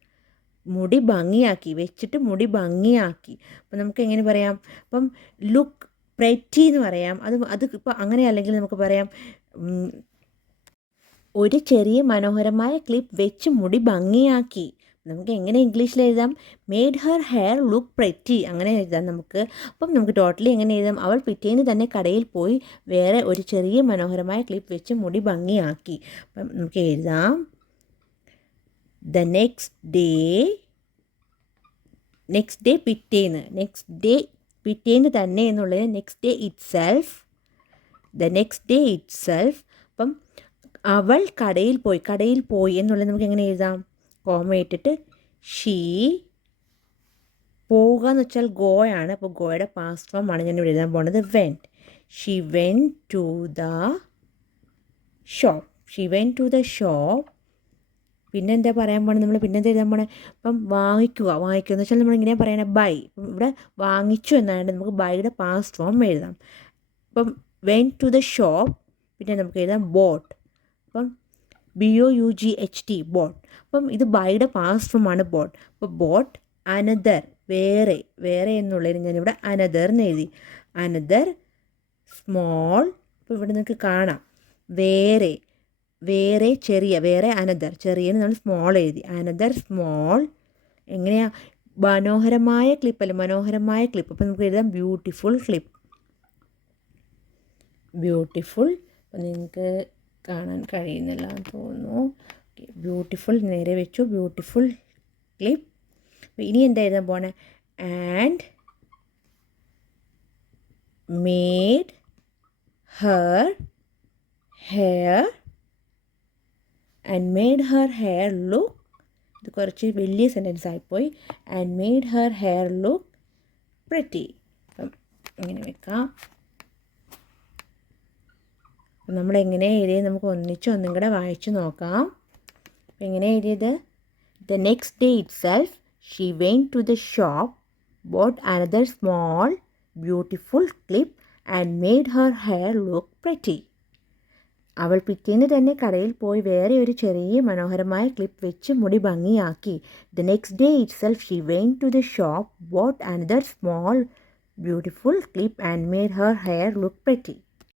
മുടി ഭംഗിയാക്കി, വെച്ചിട്ട് മുടി ഭംഗിയാക്കി. അപ്പം നമുക്ക് എങ്ങനെ പറയാം? അപ്പം ലുക്ക് പ്രെറ്റി എന്ന് പറയാം. അത് ഇപ്പോൾ അങ്ങനെ അല്ലെങ്കിൽ നമുക്ക് പറയാം ഒരു ചെറിയ മനോഹരമായ ക്ലിപ്പ് വെച്ച് മുടി ഭംഗിയാക്കി. നമുക്ക് എങ്ങനെ ഇംഗ്ലീഷിൽ എഴുതാം? Made her hair look pretty. അങ്ങനെ എഴുതാം നമുക്ക്. അപ്പം നമുക്ക് ടോട്ടലി എങ്ങനെ എഴുതാം? അവൾ പിറ്റേന്ന് തന്നെ കടയിൽ പോയി വേറെ ഒരു ചെറിയ മനോഹരമായ ക്ലിപ്പ് വെച്ച് മുടി ഭംഗിയാക്കി. അപ്പം നമുക്ക് എഴുതാം ദ നെക്സ്റ്റ് ഡേ പിറ്റേന്ന് തന്നെ എന്നുള്ളത് next day it self. The next day it self. അപ്പം അവൾ കടയിൽ പോയി എന്നുള്ളത് നമുക്ക് എങ്ങനെ എഴുതാം? കോമ ഇട്ടിട്ട് പോവുക എന്ന് വെച്ചാൽ ഗോയാണ്. അപ്പോൾ ഗോയുടെ പാസ്റ്റ് ഫോം ആണ് ഞാൻ ഇവിടെ എഴുതാൻ പോകുന്നത്. Went. She went to the shop. പിന്നെ എന്താ പറയാൻ പോണത് നമ്മൾ? പിന്നെ എന്താ എഴുതാൻ പോണേ? ഇപ്പം വാങ്ങിക്കുക എന്ന് വെച്ചാൽ നമ്മൾ ഇങ്ങനെ പറയണേ ബൈ. ഇപ്പം ഇവിടെ വാങ്ങിച്ചു എന്നാണ് നമുക്ക് ബൈയുടെ പാസ്റ്റ് ഫോം എഴുതാം. അപ്പം വെൻറ്റ് ടു ദ ഷോപ്പ്. പിന്നെ നമുക്ക് എഴുതാം ബോട്ട്. അപ്പം BOUGHT ബോട്ട്. അപ്പം ഇത് ബൈയുടെ പാസ്റ്റ് ഫോമാണ് ബോട്ട്. അപ്പോൾ ബോട്ട് അനദർ വേറെ എന്നുള്ളതിന് ഞാനിവിടെ അനദർ എന്ന് എഴുതി. അനദർ സ്മോൾ, ഇപ്പോൾ ഇവിടെ നിങ്ങൾക്ക് കാണാം വേറെ ചെറിയ, അനദർ ചെറിയന് നമ്മൾ സ്മോൾ എഴുതി. അനദർ സ്മോൾ എങ്ങനെയാ മനോഹരമായ ക്ലിപ്പ്. അപ്പോൾ നമുക്ക് എഴുതാം ബ്യൂട്ടിഫുൾ ക്ലിപ്പ്. അപ്പോൾ നിങ്ങൾക്ക് കാണാൻ കഴിയുന്നില്ല എന്ന് തോന്നുന്നു. ബ്യൂട്ടിഫുൾ നേരെ വെച്ചു, ബ്യൂട്ടിഫുൾ ക്ലിപ്പ്. അപ്പോൾ ഇനി എന്താ എഴുതാൻ പോണേ? And made Har hair look, ഇത് കുറച്ച് വലിയ സെൻറ്റൻസ് ആയിപ്പോയി. And made Har hair look pretty. അപ്പം ഇങ്ങനെ വെക്കാം. അപ്പം നമ്മളെങ്ങനെ എഴുതിയത് നമുക്ക് ഒന്നും കൂടെ വായിച്ചു നോക്കാം. അപ്പം എങ്ങനെ എഴുതിയത്? The next day itself she went to the shop, bought another small beautiful clip and made her hair look pretty. അവൾ പിറ്റേന്ന് തന്നെ കടയിൽ പോയി വേറെ ഒരു ചെറിയ മനോഹരമായ ക്ലിപ്പ് വെച്ച് മുടി ഭംഗിയാക്കി. The next day itself she went to the shop, bought another small beautiful clip and made her hair look pretty.